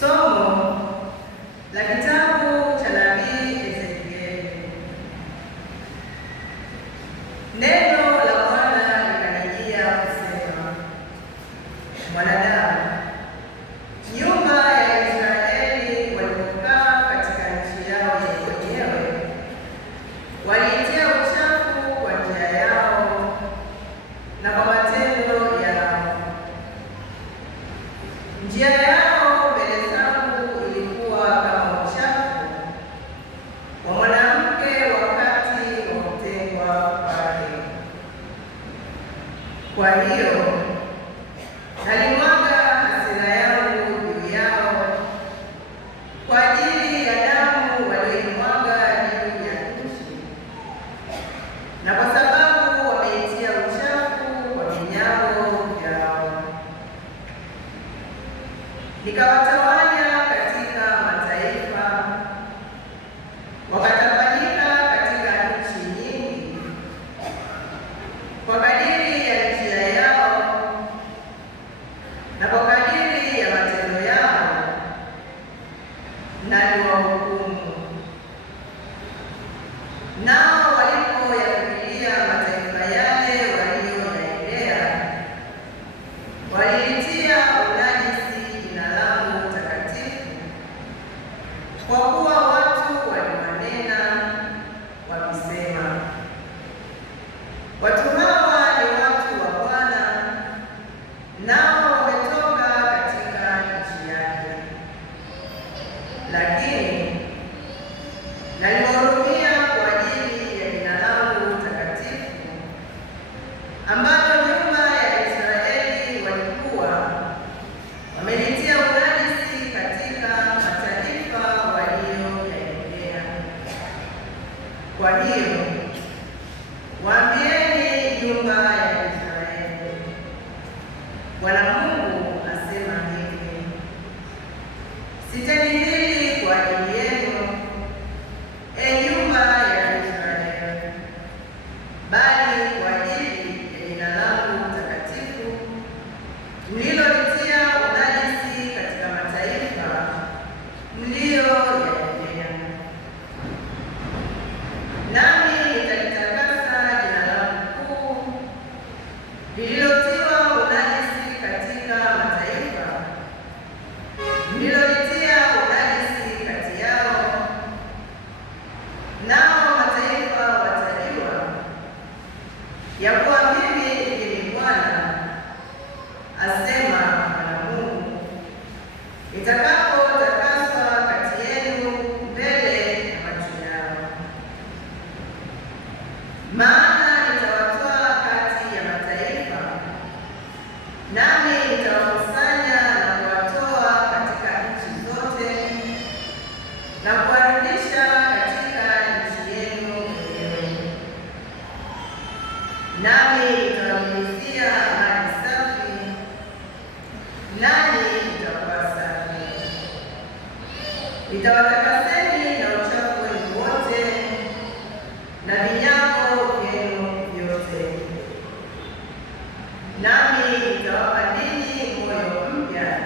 Somo la kitabu cha nabii Ezekieli. Neno la Bwana likanijia kusema, mwanadamu, nyumba ya Israeli walipokaa katika nchi yao wenyewe, waliitia uchafu kwa njia yao na kwa matendo yao. Njia yao mbele zangu ilikuwa kama uchafu wa mwanamke wakati wa kutengwa kwake. Kwa hiyo nalimwaga hasira yangu juu yao kwa ajili ya damu walioimwaga juu ya nchi, na kwa sababu wameitia uchafu kwa vinyago vyao. Nikawatawanya katika mataifa, wakatawanyika katika nchi nyingi kwa kadiri ya njia yao na kwa kadiri ya matendo yao, na niwahukumu. Nao walipoyafikiria mataifa yale waliyoyaendea, walilitia unajisi jina langu lililotiwa unajisi katika mataifa, mlilolitia unajisi kati yao, nao mataifa watajua ya kuwa mimi ndimi Bwana, asema Bwana Mungu, nitakapotakaswa kati yenu mbele ya macho yao. Maana nitawatoa kati ya mataifa, nami nitawakusanya na kuwatoa katika nchi zote na kuwarudisha katika nchi yenu wenyewe, nami nitawanyunyizia maji safi, nanyi mtakuwa safi. Nitawatakaseni na uchafu wenu wote na vinyago vyenu vyote, nami nitawapa ninyi moyo mpya,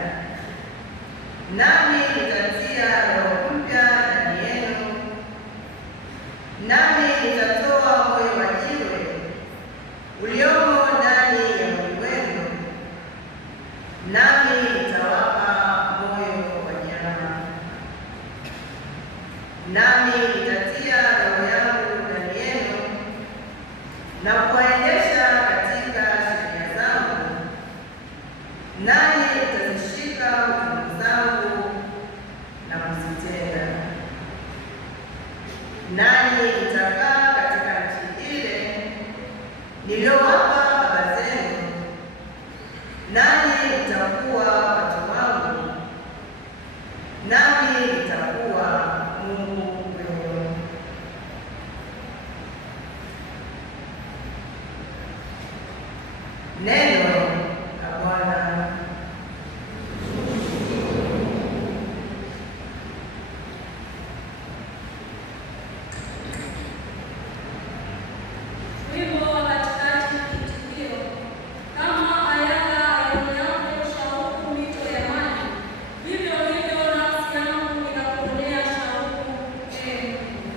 nami nitatia roho mpya ndani yenu, nami nitatoa moyo wa jiwe uliomo ndani ya mwili wenu, nami nitawapa moyo wa nyama, nami nitatia roho yangu ndani yenu na kuwaendesha katika sheria zangu, nanyi mtazishika hukumu zangu na kuzitenda. Nanyi mtakaa katika nchi ile niliyowapa baba zenu, nanyi mtakuwa watu wangu, nami nitakuwa Mungu wenu. Neno la Bwana. Wimbo wa katikati na kitikio. Kama ayala aioneavyo shauku mito ya maji, vivyo hivyo nafsi yangu inakuonea shauku, Ee Mungu.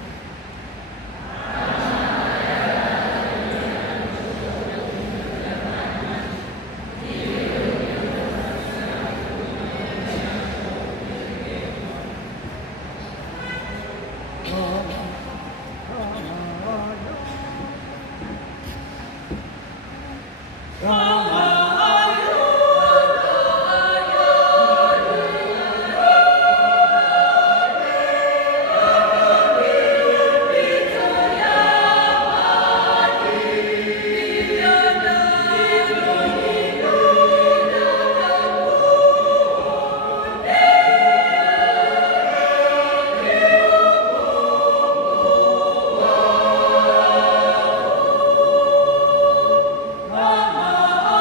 Mama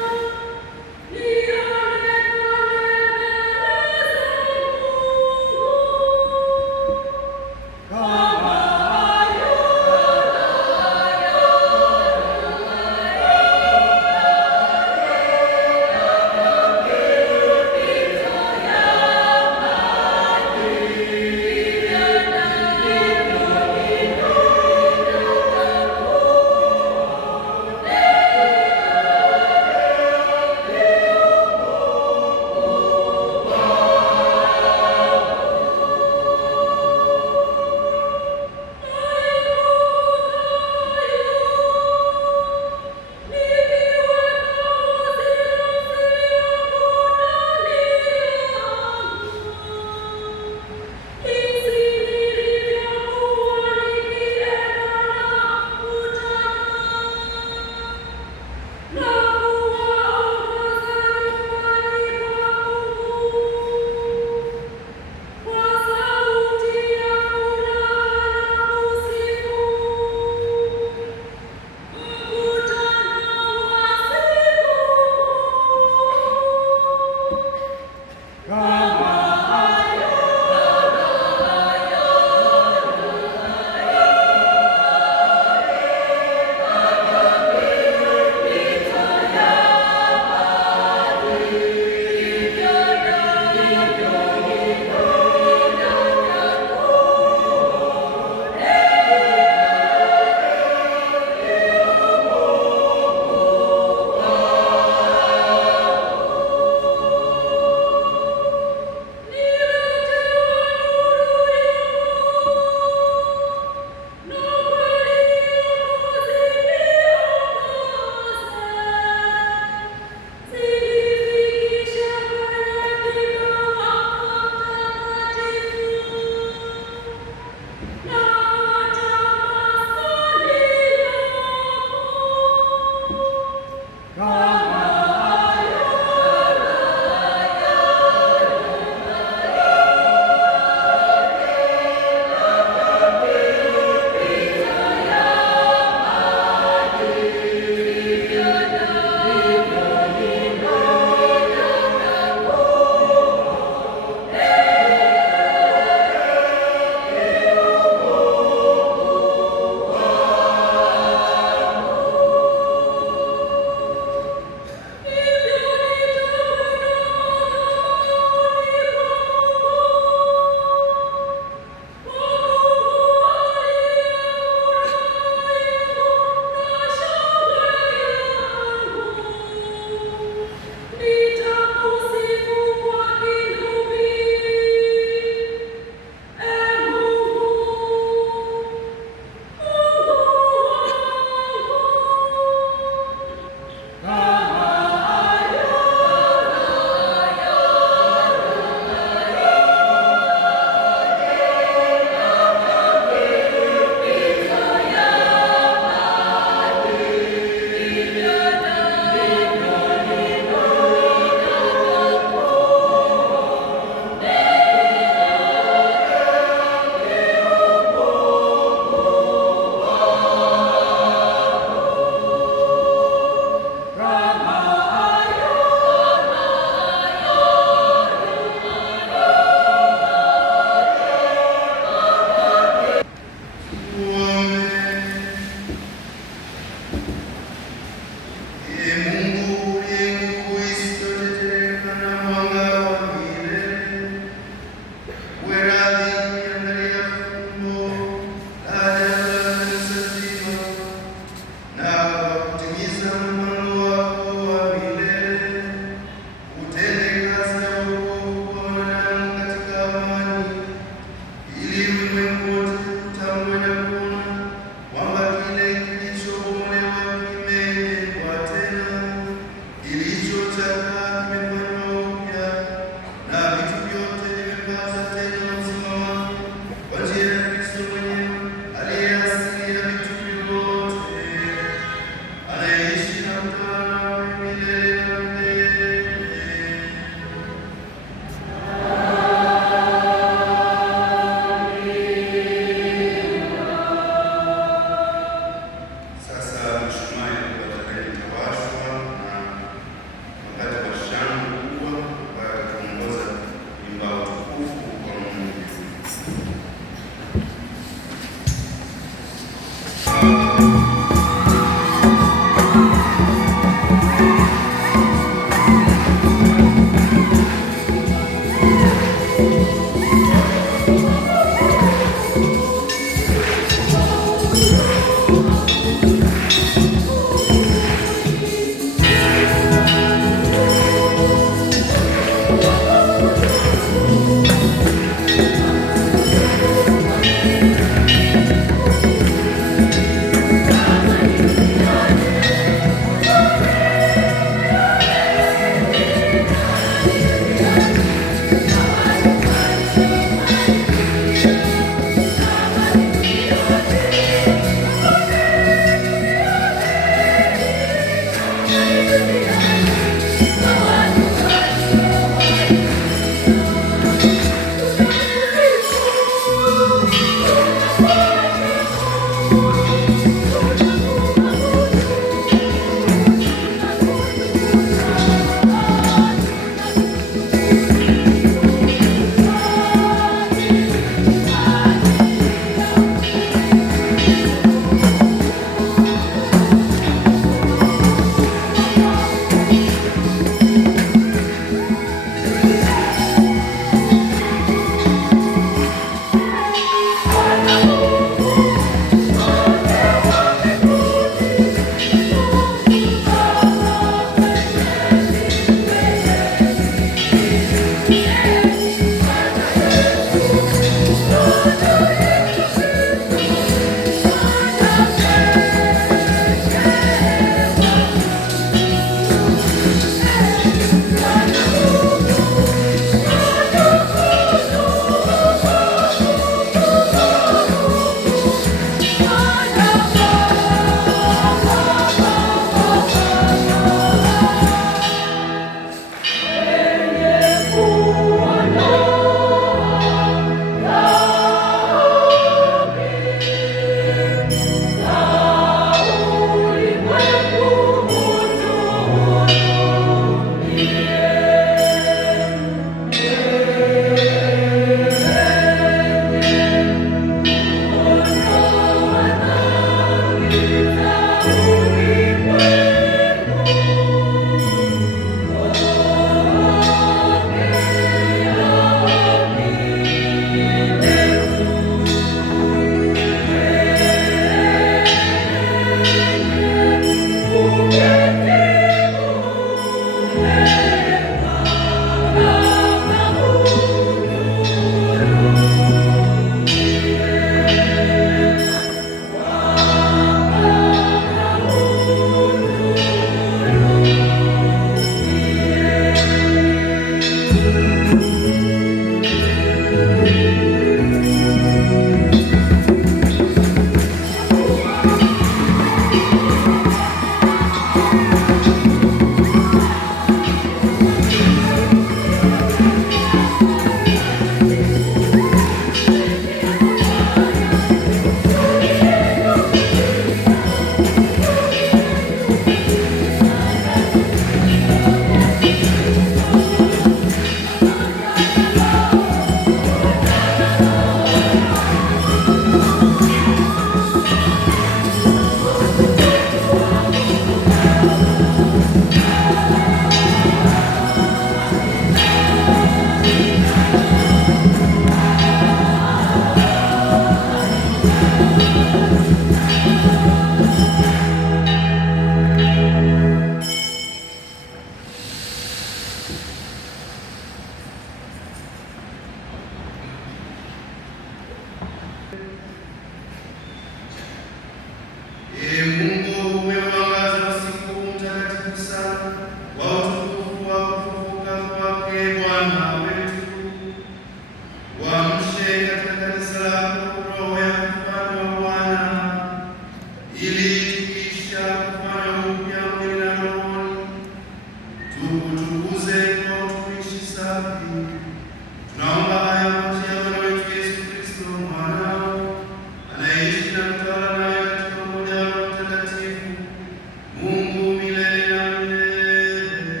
Mungu milele na milele.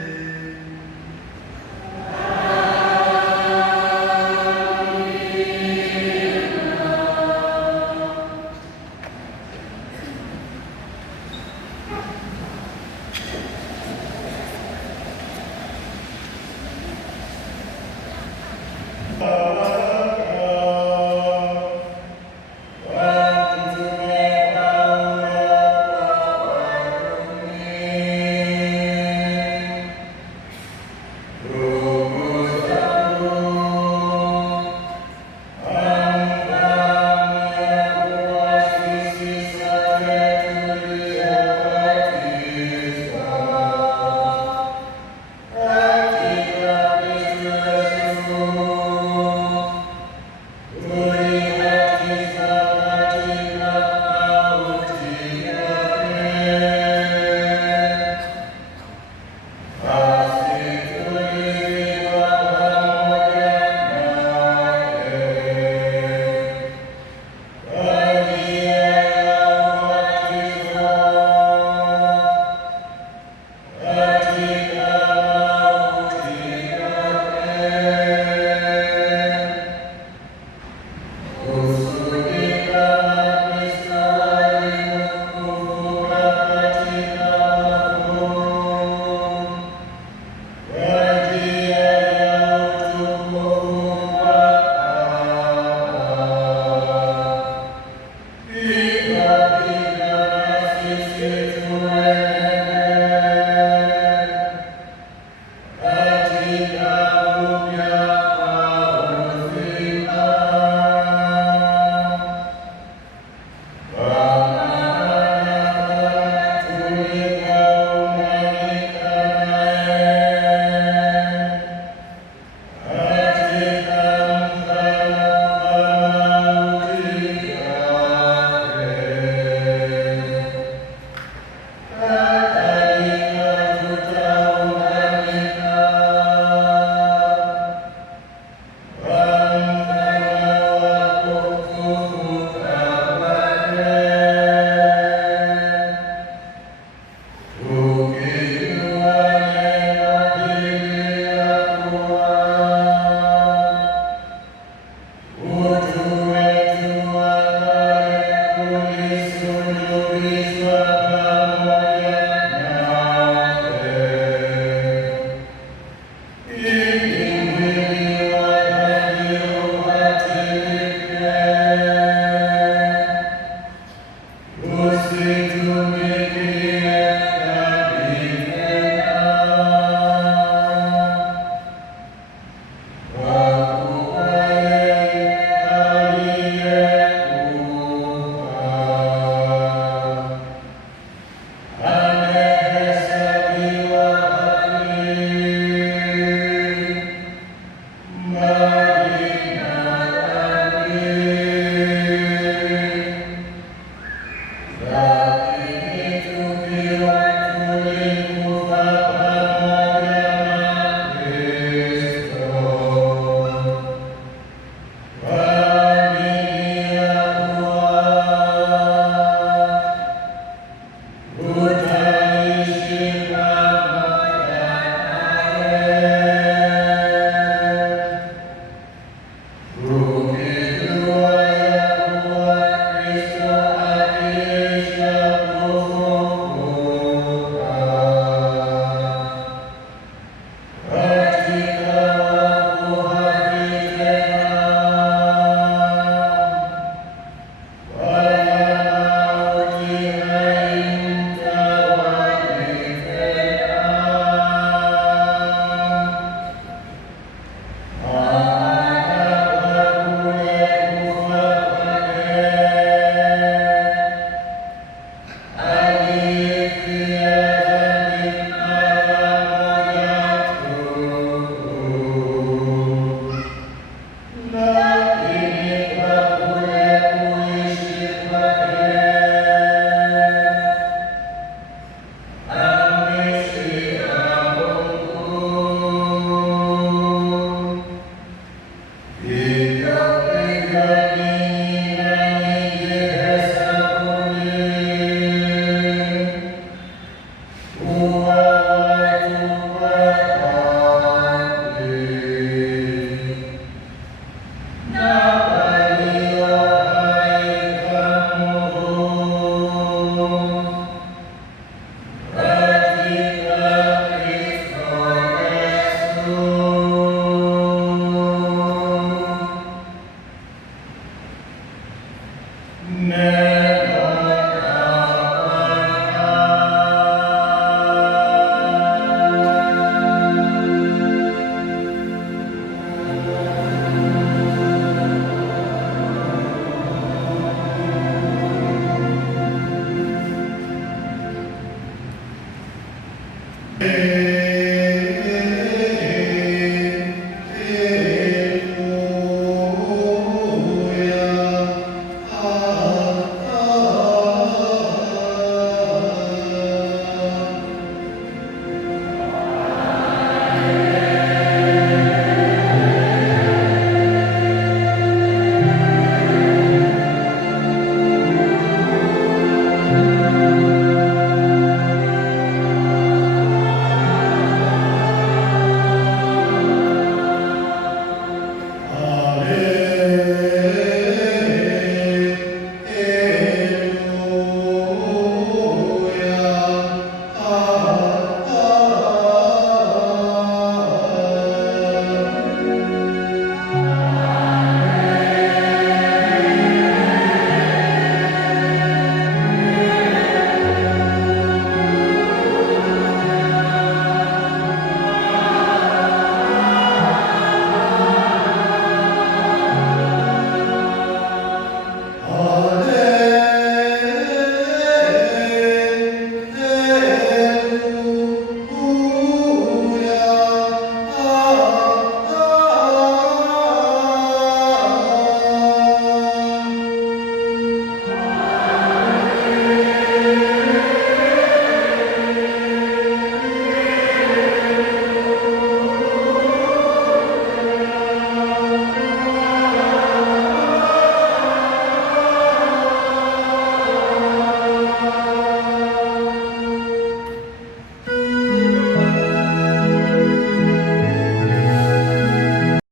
Baba